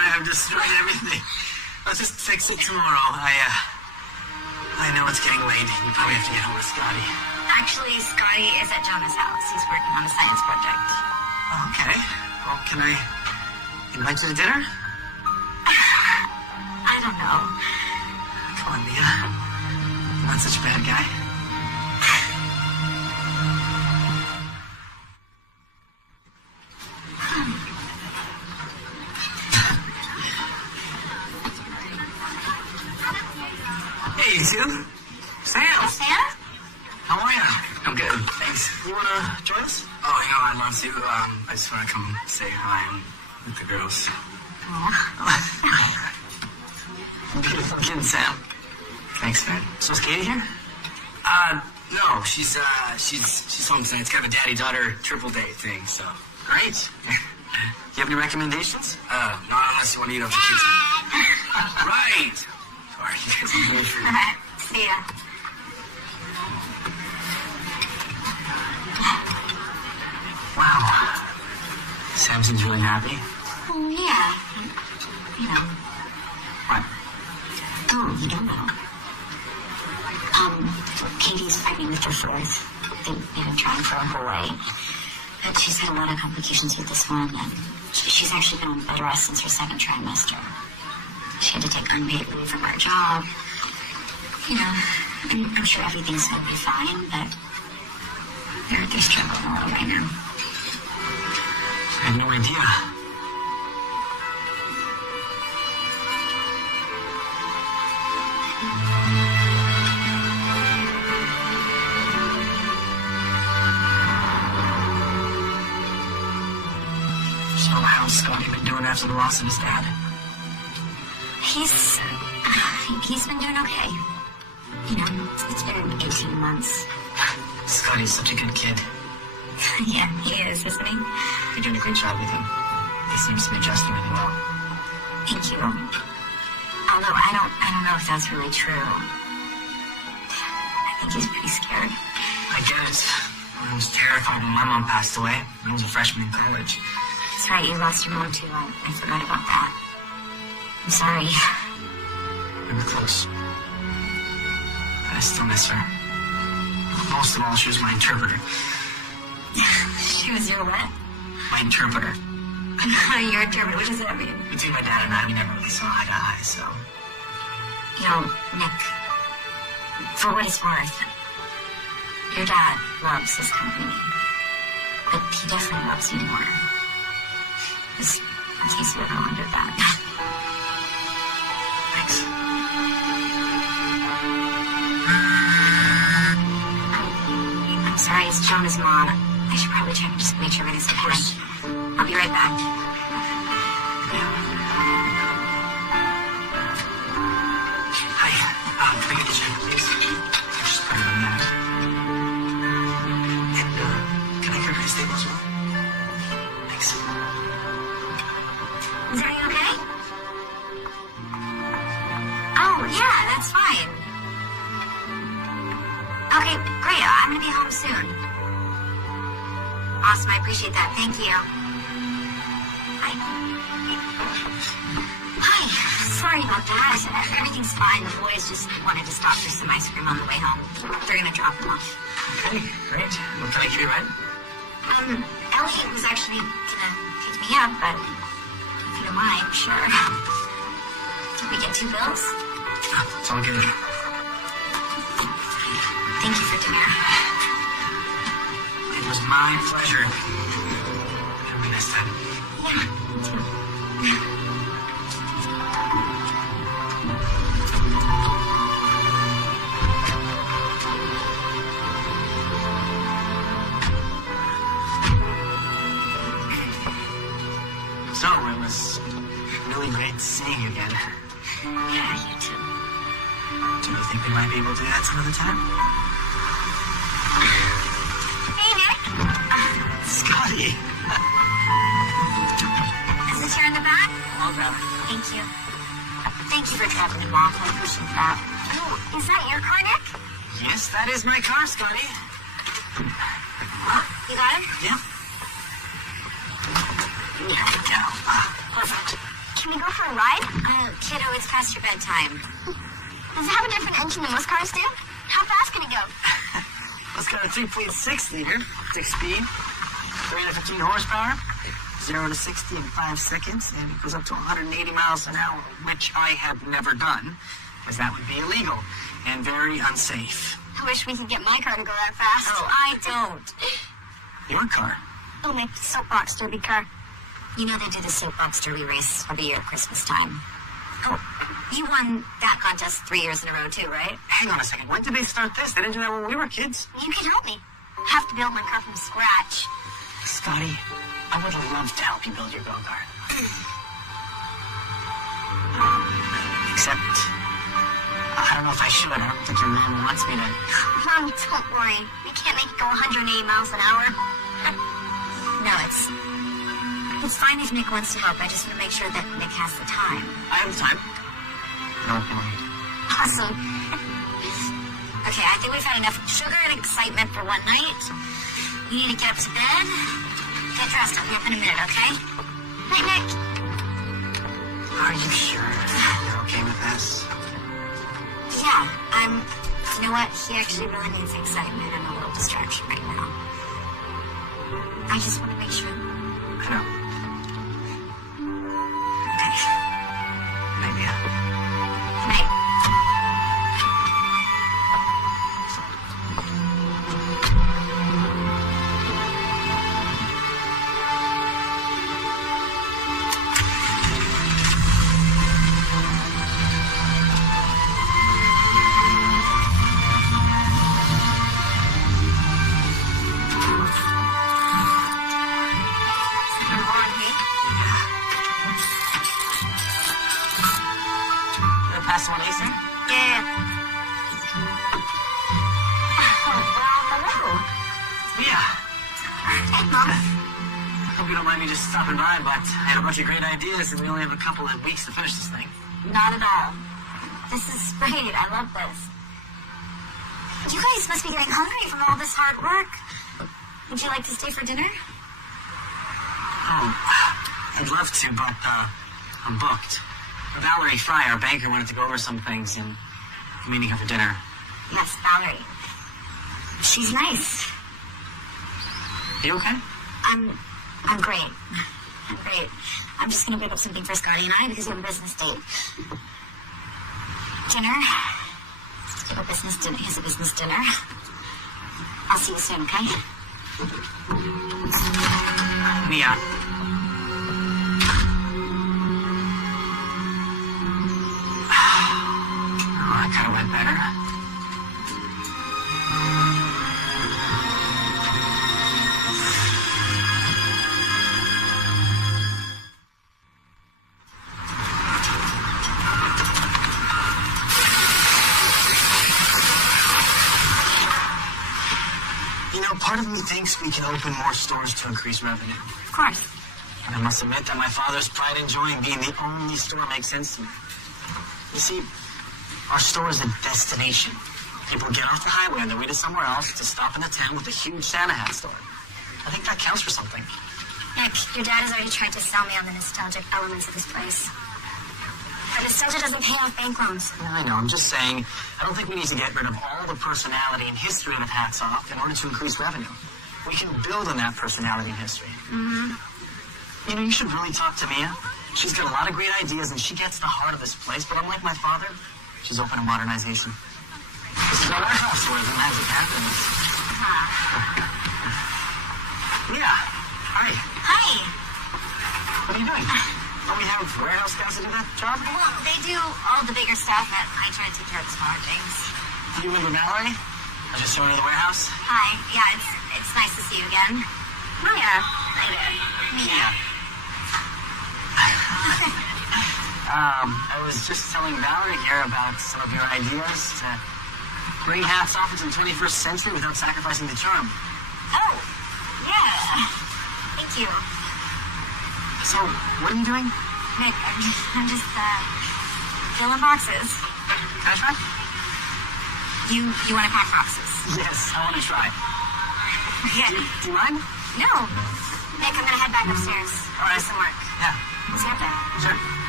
sorry I've destroyed everything. Let's just fix it tomorrow. I know it's getting late. You probably have to get home with Scotty. Actually, Scotty is at Jonah's house. He's working on a science project. Okay. Well, can I invite you to dinner? I don't know. Come on, Mia. You're not such a bad guy. Hey, you two. Sam. Sam? How are you? I'm good. Thanks. You want to join us? Oh, I'd love to. I just want to come say hi with the girls. Beautiful kid, Sam. Thanks, man. So is Katie here? No. She's home tonight. It's kind of a daddy-daughter triple date thing, so. Great. You have any recommendations? Not unless you want to eat off the kids. Right. Sorry, you guys are really free. See ya. Wow. Sam seems really happy. Oh, yeah. You know. What? Oh, you don't know. Katie's pregnant with her fourth. They've been trying for a whole way. But she's had a lot of complications with this one, and she's actually been on bed rest since her second trimester. She had to take unpaid leave from her job. You know, I'm sure everything's going to be fine, but they're struggling a little right now. I have no idea. So how's Scotty been doing after the loss of his dad? He's been doing okay. You know, it's been 18 months. Scotty's such a good kid. Yeah, he is, isn't he? You're doing a great job with him. He seems to be adjusting really well. Thank you. Although I don't know if that's really true. I think he's pretty scared. I get it. I was terrified when my mom passed away. I was a freshman in college. That's right, you lost your mom too. I forgot about that. I'm sorry. We were close. But I still miss her. Most of all, she was my interpreter. She was your what? My interpreter. Your interpreter, what does that mean? Between my dad and I, we never really saw eye to eye, so... You know, Nick, for what it's worth, your dad loves his company. But he definitely loves you more. Just in case you ever wondered that. Thanks. I'm sorry, it's Jonah's mom. I should probably check and just make sure everything's okay. I'll be right back. Hi. Can I get the check, please? Just put it on that. And, can I carry my stable as well? Thanks. Is everything okay? Oh, yeah, that's fine. Okay, great. I'm gonna be home soon. Awesome, I appreciate that. Thank you. Hi. Hi. Sorry about that. Everything's fine. The boys just wanted to stop for some ice cream on the way home. They're gonna drop them off. Okay, great. Well, can I give you a ride? Elliot was actually gonna pick me up, but if you don't mind, sure. Can we get 2 bills? It's all good. Thank you for dinner. It was my pleasure. Have a nice time. Yeah, me too. So, it was really great seeing you again. Yeah, you too. Do you think we might be able to do that some other time? Hey, Nick. Scotty! Is this here in the back? Okay. Thank you. Thank you for dropping them off. I appreciate that. Oh, is that your car, Nick? Yes, that is my car, Scotty. You got it? Yeah. There we go. Perfect. Can we go for a ride? Kiddo, it's past your bedtime. Does it have a different engine than most cars do? How fast can it go? It's got a 3.6 liter, 6-speed, 315 horsepower, 0 to 60 in 5 seconds, and it goes up to 180 miles an hour, which I have never done, because that would be illegal and very unsafe. I wish we could get my car to go that fast. Oh. I don't. Your car? Oh, my soapbox derby car. You know they do the soapbox derby race every year at Christmas time. Oh, you won that contest 3 years in a row too, right? Hang on a second. When did they start this? They didn't do that when we were kids. You can help me. I have to build my car from scratch. Scotty, I would love to help you build your go-kart. Except, I don't know if I should. I don't think your mom wants me to. Mom, don't worry. We can't make it go 180 miles an hour. No, it's fine if Nick wants to help. I just want to make sure that Nick has the time. I have the time. No point. Awesome. Okay, I think we've had enough sugar and excitement for one night. We need to get up to bed. Get dressed. I'll be up in a minute, okay? Night, Nick. Are you sure you're okay with this? Yeah, you know what? He actually really needs excitement and a little distraction right now. I just want to make sure. I know. Okay. Maybe. Night. Pass one easy. Yeah. Oh, well, hello. Yeah. Hey, Mom. I hope you don't mind me just stopping by, but I had a bunch of great ideas, and we only have a couple of weeks to finish this thing. Not at all. This is great. I love this. You guys must be getting hungry from all this hard work. Would you like to stay for dinner? Oh, I'd love to, but I'm booked. Valerie Fry, our banker, wanted to go over some things, and I'm meeting her for dinner. Yes, Valerie. She's nice. You okay? I'm great. I'm great. I'm just gonna pick up something for Scotty and I because we have a business date. Dinner. Let's have a business dinner. He has a business dinner. I'll see you soon, okay? Mia. That kind of went better. You know, part of me thinks we can open more stores to increase revenue. Of course. And I must admit that my father's pride in joy in being the only store makes sense to me. You see, our store is a destination. People get off the highway on their way to somewhere else to stop in the town with a huge Santa hat store. I think that counts for something. Nick, your dad has already tried to sell me on the nostalgic elements of this place. But nostalgia doesn't pay off bank loans. Yeah, I know. I'm just saying, I don't think we need to get rid of all the personality and history of Hats Off in order to increase revenue. We can build on that personality and history. Mm-hmm. You know, you should really talk to Mia. She's got a lot of great ideas, and she gets the heart of this place. But unlike my father, she's open to modernization. This is our warehouse where the magic happens. Yeah. Hi. Hi. What are you doing? Don't we have warehouse guys that do that job? Well, they do all the bigger stuff, and I try to take care of the smaller things. Do you remember Mallory? I was just showing you the warehouse. Hi. Yeah, it's nice to see you again. Mia. Mia. I was just telling Valerie here about some of your ideas to bring Hats Off into the 21st century without sacrificing the charm. Oh, yeah. Thank you. So, what are you doing? Nick, I'm just filling boxes. Can I try? You want to pack boxes? Yes, I want to try. Okay. Do you mind? No. Nick, I'm going to head back upstairs. All right. Do some work. Yeah. See you up there. Sure.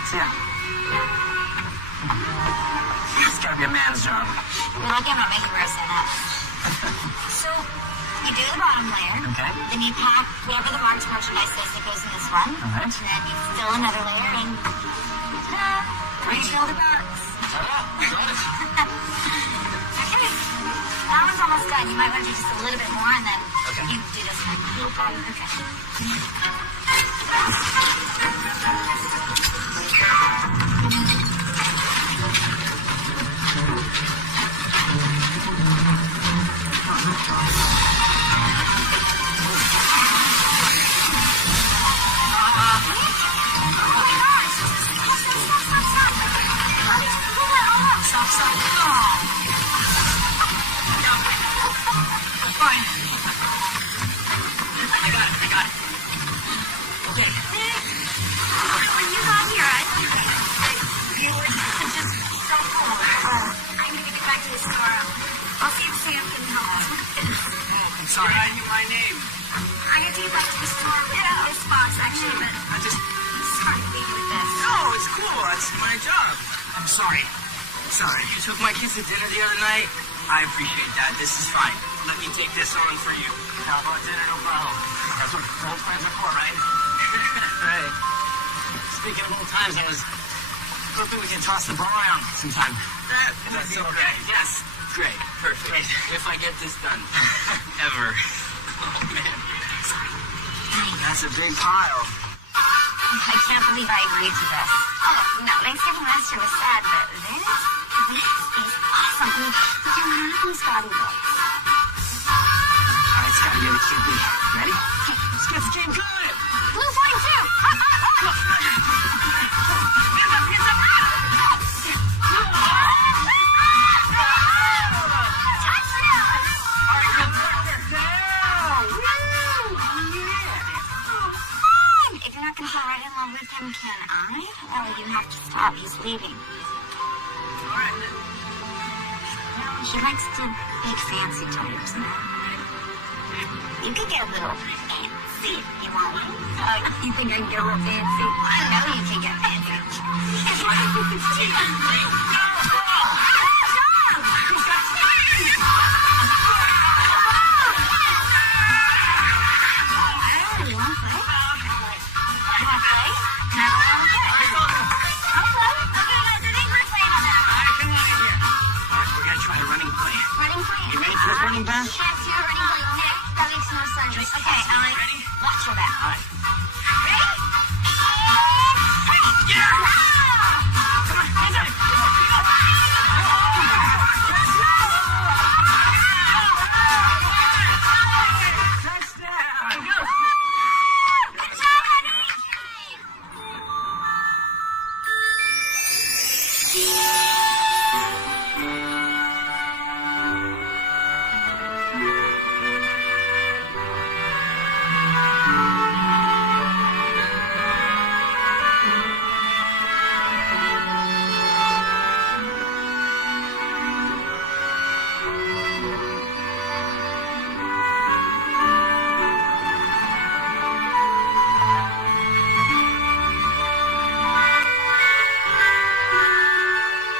See ya. It's gotta be a man's job. You're lucky I'm not making roast stand up. So, you do the bottom layer. Okay. Then you pack whatever the marked merchandise is that goes in this one. Alright. And then you fill another layer and refill the box. Okay. That one's almost done. You might want to do just a little bit more and then you do this one. No problem. Okay. Sorry, I knew my name. I'm gonna take it back to the store with this box, actually, but I just... sorry to leave you with this. No, it's cool. That's my job. I'm sorry. Sorry. You took my kids to dinner the other night. I appreciate that. This is fine. Let me take this on for you. How about dinner? No problem. That's what old friends are for, right? Right. Speaking of old times, I was hoping we can toss the ball around sometime. That's okay. Yes. Great. Perfect. Great. If I get this done. Ever. Oh, man. That's a big pile. I can't believe I agreed to this. Oh, no, Thanksgiving last year was sad, but this is awesome. I mean, look how happy Scotty looks. All right, Scotty, you're the QB. Ready? Let's get this game good. Blue flying too. With him, can I? Or you have to stop. He's leaving. Alright. He likes to big fancy toys. You could get a little fancy if you want. You think I can get a little fancy? I know you can get fancy. Running back? Yes, you're running like Nick. That makes no sense. Okay, Alex. Ready? Watch your back. All right. Ready? Yeah! Come on, hands up! Touchdown! Go!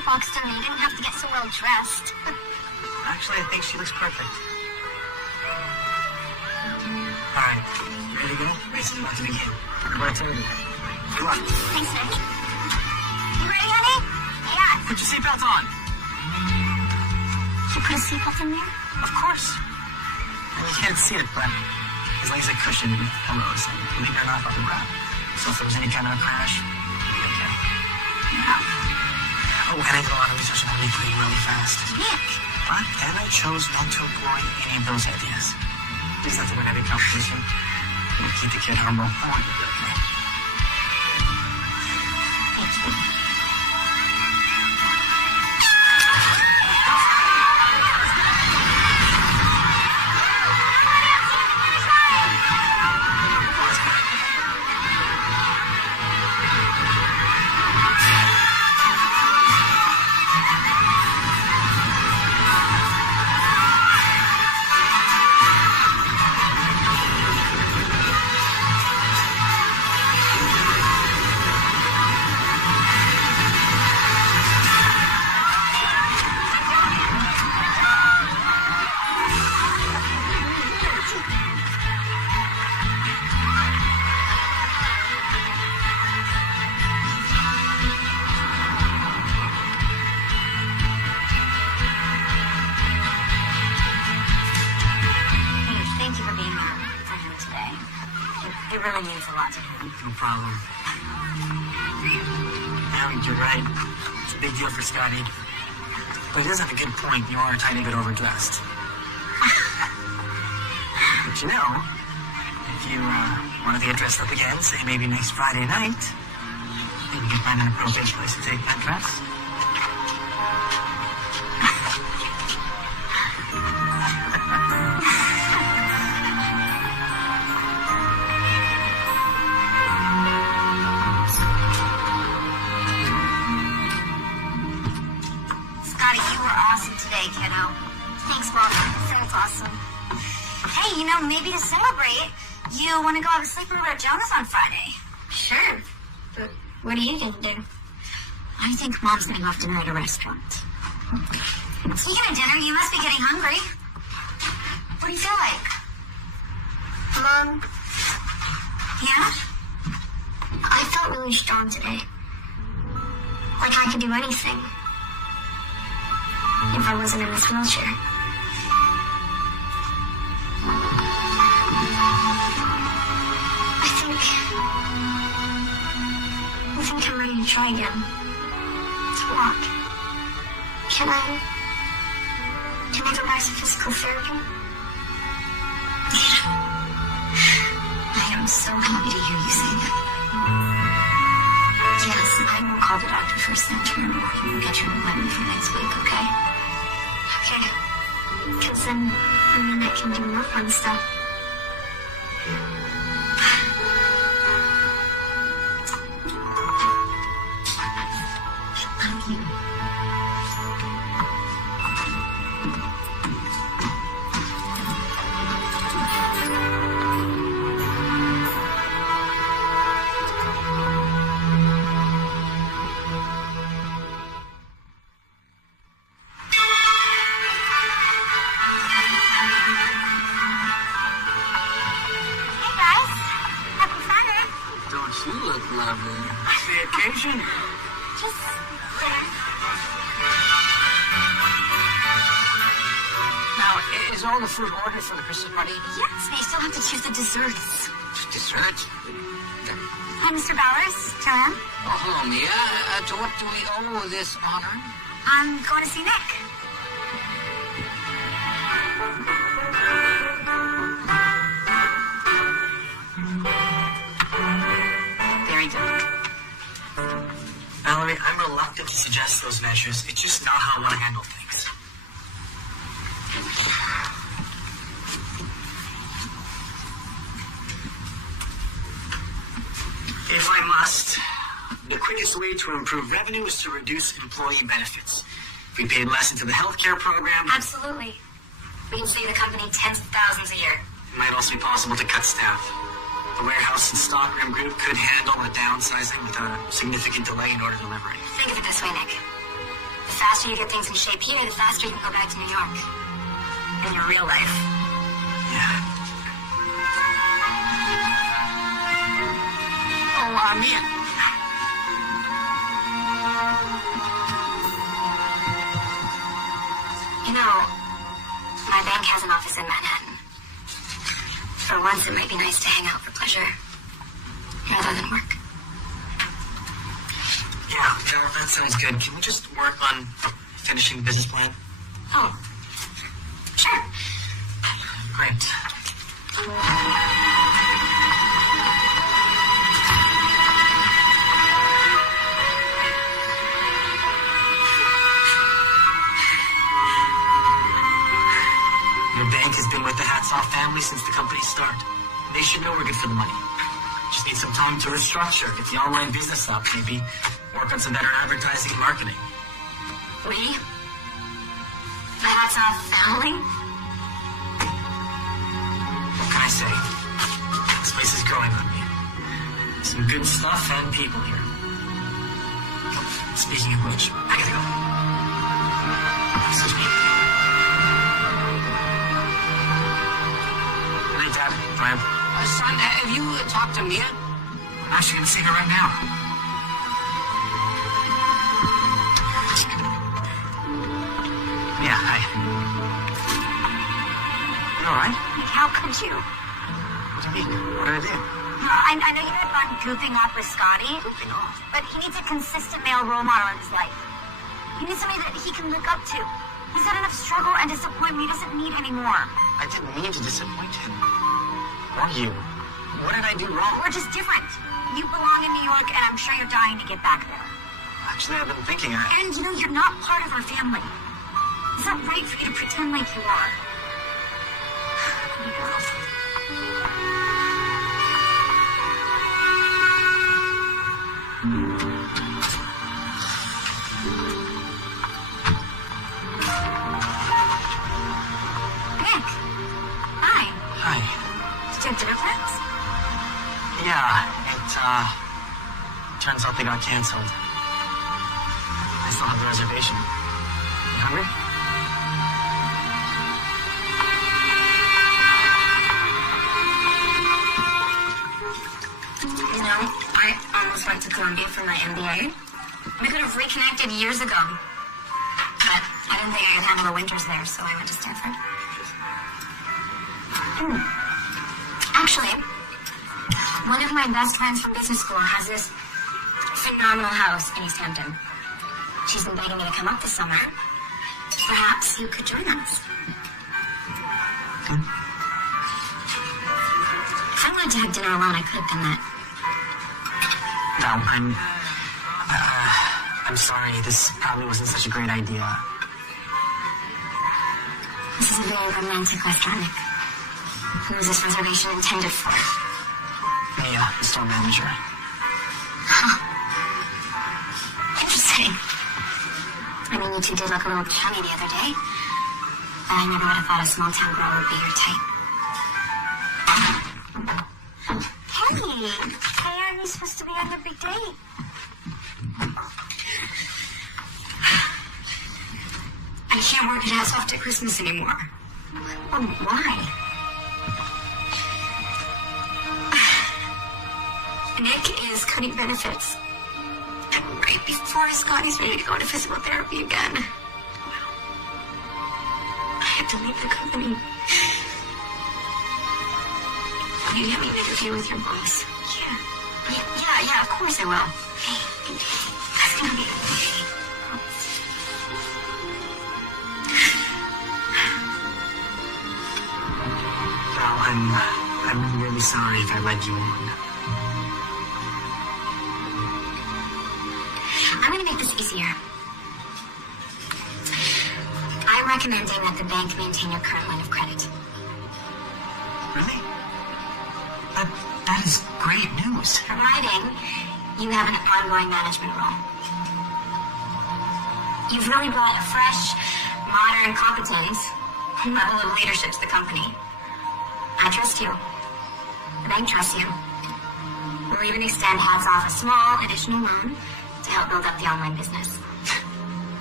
that box done. You didn't have to get so well dressed. Actually, I think she looks perfect. All right, you ready to go? Race is about to begin. Right to you. Good luck. Thanks, Nick. You ready, honey? Yeah. Put your seatbelt on. You put a seatbelt in there? Of course. And you can't see it, but his legs are cushioned with pillows, and believe it or not, above the ground. So if there was any kind of a crash, you'd be okay. Yeah. Oh, and I did a lot of research on nuclear really fast. Nick. But then I chose not to employ any of those ideas. There's nothing in every competition. We'll keep the kid humble. I want you to be okay. Thank you. It really means a lot to him. No problem. Yeah, you're right. It's a big deal for Scotty. But he does have a good point. You are a tiny bit overdressed. But you know, if you want to get dressed up again, say maybe next Friday night, maybe you can find an appropriate place to take that dress. Kiddo. Thanks, Mom. That's awesome. Hey, you know, maybe to celebrate, you want to go have a sleepover at Jonas on Friday? Sure. But what are you going to do? I think Mom's going to go off dinner at a restaurant. Speaking of dinner, you must be getting hungry. What do you feel like? Mom? Yeah? I felt really strong today. Like I could do anything. If I wasn't in this wheelchair. I think I'm ready to try again. To walk. Can I go back to physical therapy? I am so happy to hear you say that. Yes, I will call the doctor first thing tomorrow morning and get your appointment for next week, okay? Okay. Because then, I can do more fun stuff. I love you. You look lovely. Vacation? Just Now, is all the food ordered for the Christmas party? yes, they still have to choose the desserts. Dessert? Hi, Mr. Bowers. Joanne. Oh, hello, Mia. To what do we owe this honor? I'm going to see Nick. Very good. Valerie, I'm reluctant to suggest those measures. It's just not how I want to handle things. If I must, the quickest way to improve revenue is to reduce employee benefits. If we paid less into the healthcare program, Absolutely. We can save the company tens of thousands a year. it might also be possible to cut staff. The warehouse and stockroom group could handle a downsizing without a significant delay in order delivery. Think of it this way, Nick. faster you get things in shape here, the faster you can go back to New York. In your real life. Yeah. Oh, Mia. You know, my bank has an office in Manhattan. For once, it might be nice to hang out for pleasure rather than work. Yeah, that sounds good. Can we just work on finishing the business plan? Oh, sure. Great. Your bank has been with the Hats Off family since the company's start. They should know we're good for the money. Just need some time to restructure, get the online business up, maybe work on some better advertising and marketing. We? The Hats Off family? What can I say? This place is growing on me. Some good stuff and people here. Speaking of which, I gotta go. Excuse me. Good night, Dad. Brian. Son, have you talked to Mia? I'm actually gonna see her right now. Yeah, hi. You alright? How could you? What do you mean? What did I do? I know you had fun goofing off with Scotty, Goofing off? but he needs a consistent male role model in his life. He needs somebody that he can look up to. He's had enough struggle and disappointment he doesn't need anymore. I didn't mean to disappoint him. Or you. What did I do wrong? We're just different. You belong in New York, and I'm sure you're dying to get back there. Actually, I've been thinking. And, you know, you're not part of our family. It's not right for you to pretend like you are. Here you go. Nick. Hi. Hi. Did you have dinner plans? Yeah, it, turns out they got canceled. I still have the reservation. You hungry? You know, I almost went to Columbia for my MBA. We could have reconnected years ago. But I didn't think I could handle the winters there, so I went to Stanford. Actually, one of my best friends from business school has this phenomenal house in East Hampton. She's been begging me to come up this summer. Perhaps you could join us. If I wanted to have dinner alone, I could have done that. No, I'm sorry. This probably wasn't such a great idea. This is a very romantic restaurant, Nick. Who is this reservation intended for? Mia, the store manager. Huh. Interesting. I mean, you two did look a little chummy the other day. But I never would have thought a small-town girl would be your type. Hey, aren't you supposed to be on the big date? I can't work at House after Christmas anymore. Oh, why? Nick is cutting benefits. And right before Scotty's ready to go to physical therapy again. I have to leave the company. Will you get me an interview with your boss? Yeah, of course I will. Hey, that's gonna be okay. Well, I'm really sorry if I led you on. I'm gonna make this easier. I'm recommending that the bank maintain your current line of credit. Really? That is great news. Providing you have an ongoing management role. You've really brought a fresh, modern, competent level of leadership to the company. I trust you. The bank trusts you. We'll even extend Hats Off a small additional loan to help build up the online business.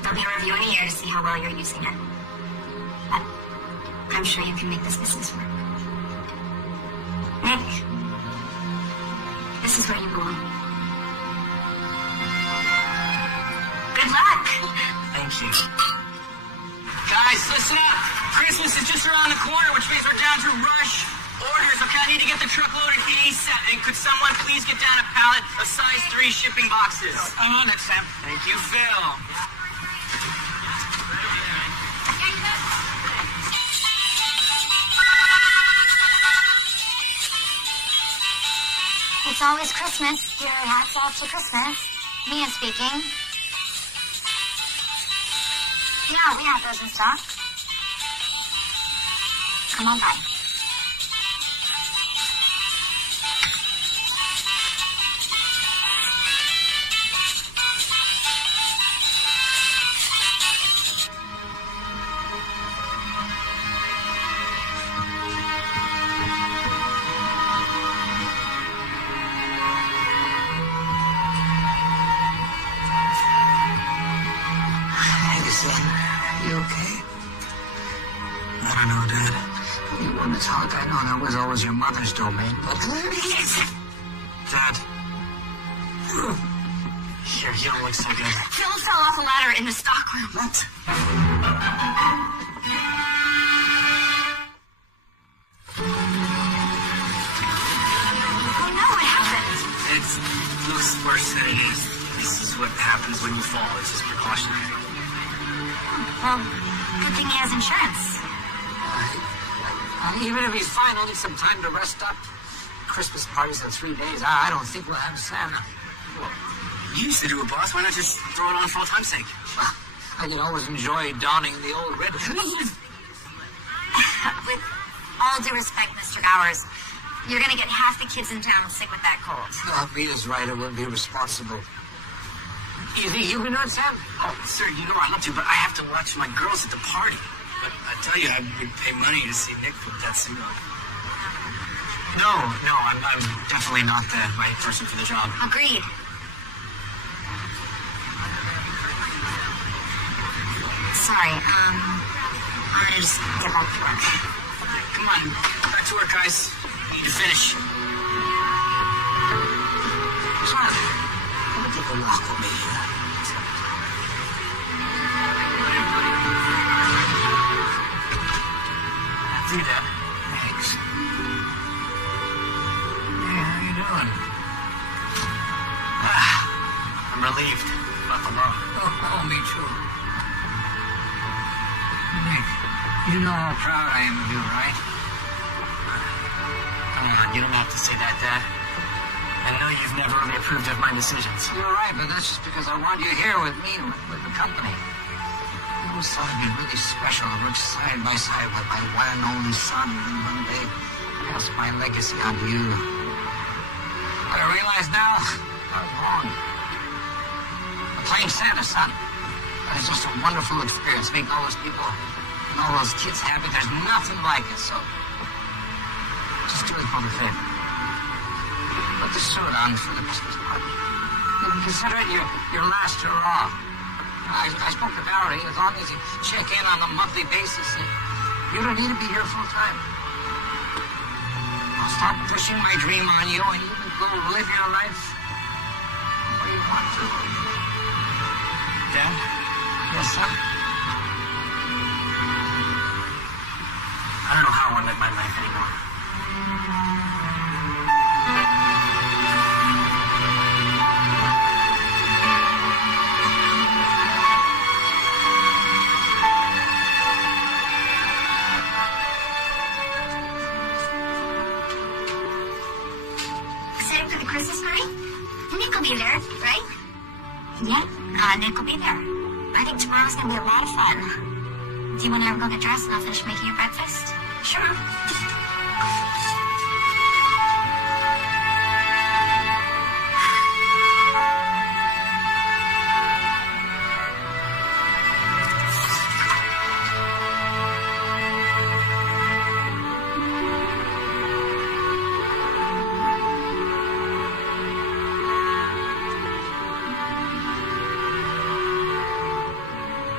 There'll be a review in a year to see how well you're using it. But I'm sure you can make this business work. Nick, this is where you belong. Good luck. Thank you. Guys, listen up. Christmas is just around the corner, which means we're down to rush orders. Okay, I need to get the truck loaded ASAP. And could someone please get down a pallet of size 3 shipping boxes? I'm on it, Sam. Thank you, Phil. It's always Christmas. Your hat's off to Christmas. Mia speaking. Yeah, we have those in stock. Come on by. You okay? I don't know, Dad. You want to talk? I know that was always your mother's domain, but... Dad. Here, you don't look so good. Phil fell off a ladder in the stockroom. What? Oh no, what happened? It looks worse than it is. This is what happens when you fall. It's just precautionary. Well, good thing he has insurance. Even if he's fine, he'll need some time to rest up. Christmas parties in 3 days. I don't think we'll have Santa. You used to do it, boss. Why not just throw it on for all time's sake? Well, I can always enjoy donning the old red. With all due respect, Mr. Gowers, you're gonna get half the kids in town sick with that cold. Rita's right. It wouldn't be responsible. You think you can do it, Sam? Oh, sir, you know I'd love to, but I have to watch my girls at the party. But I tell you, I would pay money to see Nick put that suit on. No, I'm definitely not the right person for the job. Agreed. Sorry, I'm gonna just get back to work. Come on, back to work, guys. Need to finish. Son, come and take a walk with me. Do that. Thanks. Hey, how you doing? I'm relieved. Not alone. Oh, me too. Nick, you know how proud I am of you, right? Come on, you don't have to say that, Dad. I know you've never really approved of my decisions. You're right, but that's just because I want you here with me, with the company. I always thought it'd be really special to work side by side with my one and only son, and one day pass my legacy on to you. But I realize now I was wrong. Playing Santa, son, that is just a wonderful experience. Making all those people and all those kids happy. There's nothing like it, so just do it for the favor. Put the suit on for the Christmas party. Consider it your last hurrah. I spoke to Valerie. As long as you check in on a monthly basis, you don't need to be here full time. I'll stop pushing my dream on you, and you can go live your life where you want to. Dad? Yes, son? I don't know how I want to live my life anymore. Excited for the Christmas party? Nick will be there, right? Yeah, Nick will be there. I think tomorrow's gonna be a lot of fun. Do you want to go get dressed and I'll finish making your breakfast? Sure.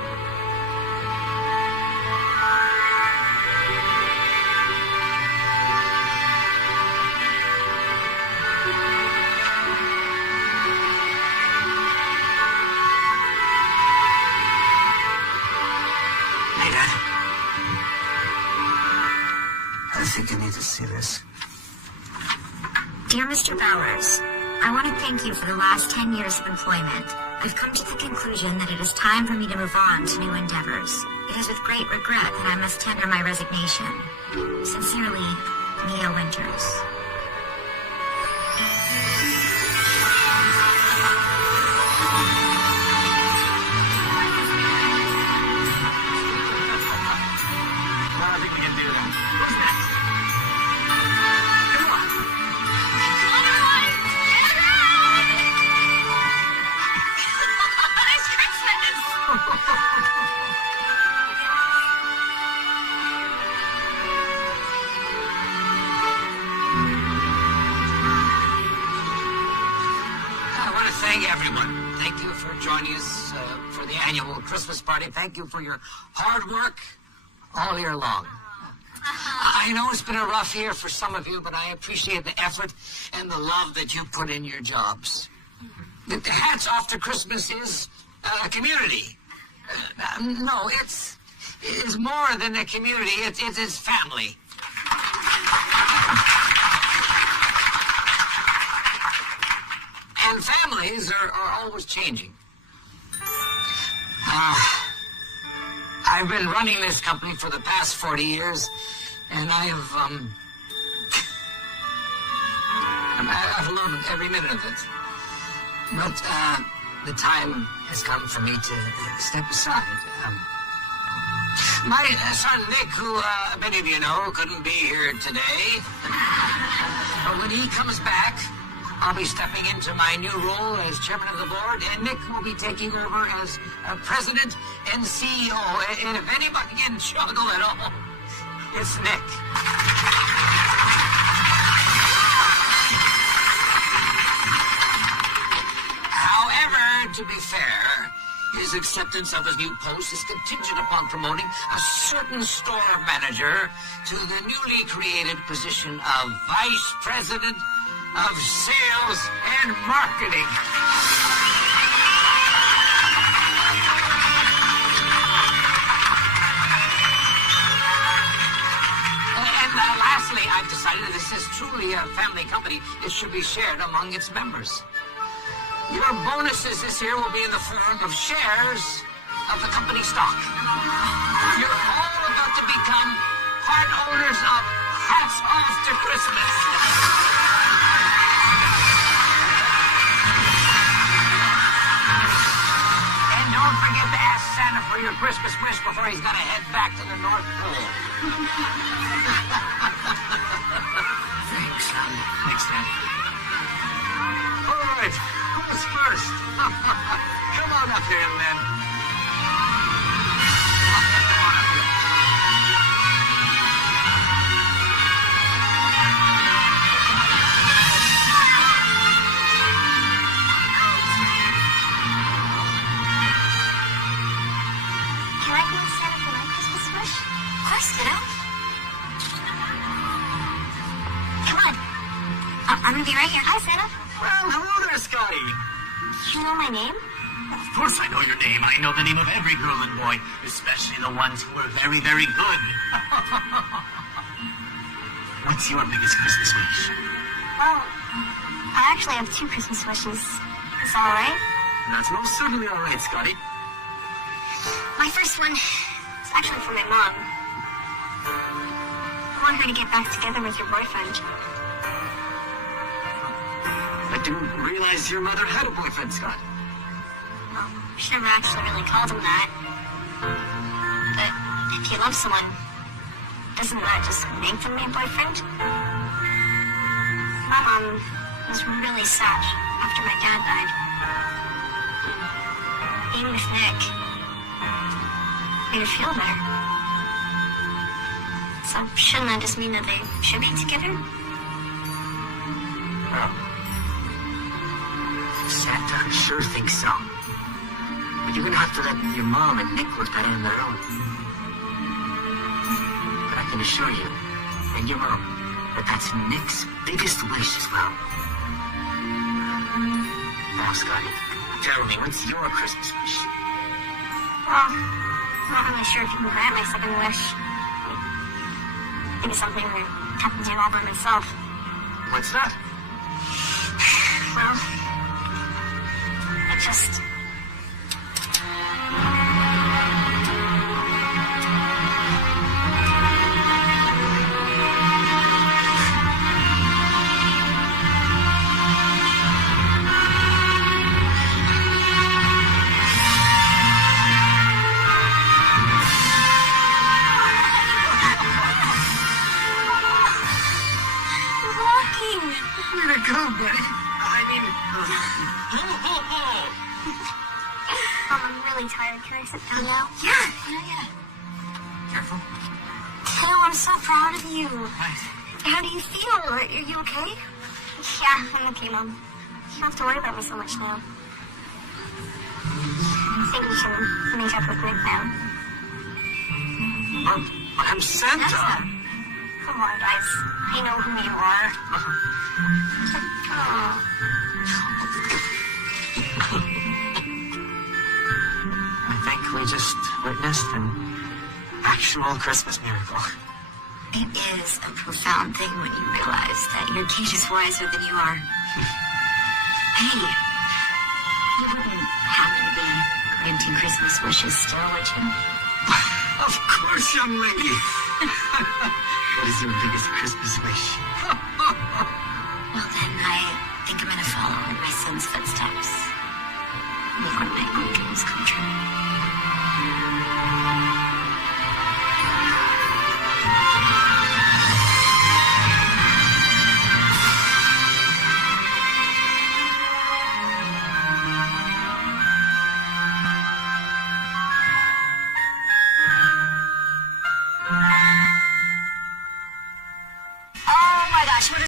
think I need to see this. Dear Mr. Bowers, I want to thank you for the last 10 years of employment. I've come to the conclusion that it is time for me to move on to new endeavors. It is with great regret that I must tender my resignation. Sincerely, Mia Winters. I think we can do that. What's next? Come on. I want to thank everyone. Thank you for joining us for the annual Christmas party. Thank you for your hard work all year long. I know it's been a rough year for some of you, but I appreciate the effort and the love that you put in your jobs. The hats off to Christmas is a community. No, it is more than a community. It is family. And families are always changing. I've been running this company for the past 40 years, and I've loved every minute of it. But the time has come for me to step aside. My son Nick, who many of you know, couldn't be here today. But when he comes back, I'll be stepping into my new role as chairman of the board, and Nick will be taking over as president and CEO. And if anybody can struggle at all, it's Nick. However, to be fair, his acceptance of his new post is contingent upon promoting a certain store manager to the newly created position of vice president of sales and marketing. And lastly, I've decided that this is truly a family company. It should be shared among its members. Your bonuses this year will be in the form of shares of the company stock. You're all about to become part owners of Hats Off to Christmas. And don't forget to ask Santa for your Christmas wish before he's gonna head back to the North Pole. Thanks, son. Thanks, Dad. All right. Who's first? Come on up here, young man. Come on up here. Can I go with Santa for my Christmas wish? Of course, kiddo. Come on. I'm gonna be right here. Hi, Santa. Well, hello there, Scotty. You know my name? Of course I know your name. I know the name of every girl and boy, especially the ones who are very, very good. What's your biggest Christmas wish? Well, I actually have two Christmas wishes. Is that all right? That's most certainly all right, Scotty. My first one is actually for my mom. I want her to get back together with your boyfriend. I didn't realize your mother had a boyfriend, Scott. Well, she never actually really called him that. But if you love someone, doesn't that just make them your boyfriend? My mom was really sad after my dad died. Being with Nick made her feel better. So shouldn't that just mean that they should be together? Well, Santa sure thinks so. But you're gonna have to let your mom and Nick work that on their own. But I can assure you, and your mom, that that's Nick's biggest wish as well. Now, Scotty, tell me, what's your Christmas wish? Well, I'm not really sure if you can grant my second wish. Maybe something that happens to you all by myself. What's that? Well, I just... Where'd it go, buddy? I mean... I'm really tired. Can I sit down now? Yeah. Careful. Theo, I'm so proud of you. Right. How do you feel? Are you okay? Yeah, I'm okay, Mom. You don't have to worry about me so much now. I think we should meet up with Nick now. I'm Santa. Come on, guys. I know who you are. Oh. I think we just witnessed an actual Christmas miracle. It is a profound thing when you realize that your kid is wiser than you are. Hey, you wouldn't happen to be granting Christmas wishes still, would you? Of course, young lady. What is your biggest Christmas wish? Well, then I think I'm gonna follow in my son's footsteps. Make one of my own dreams come true.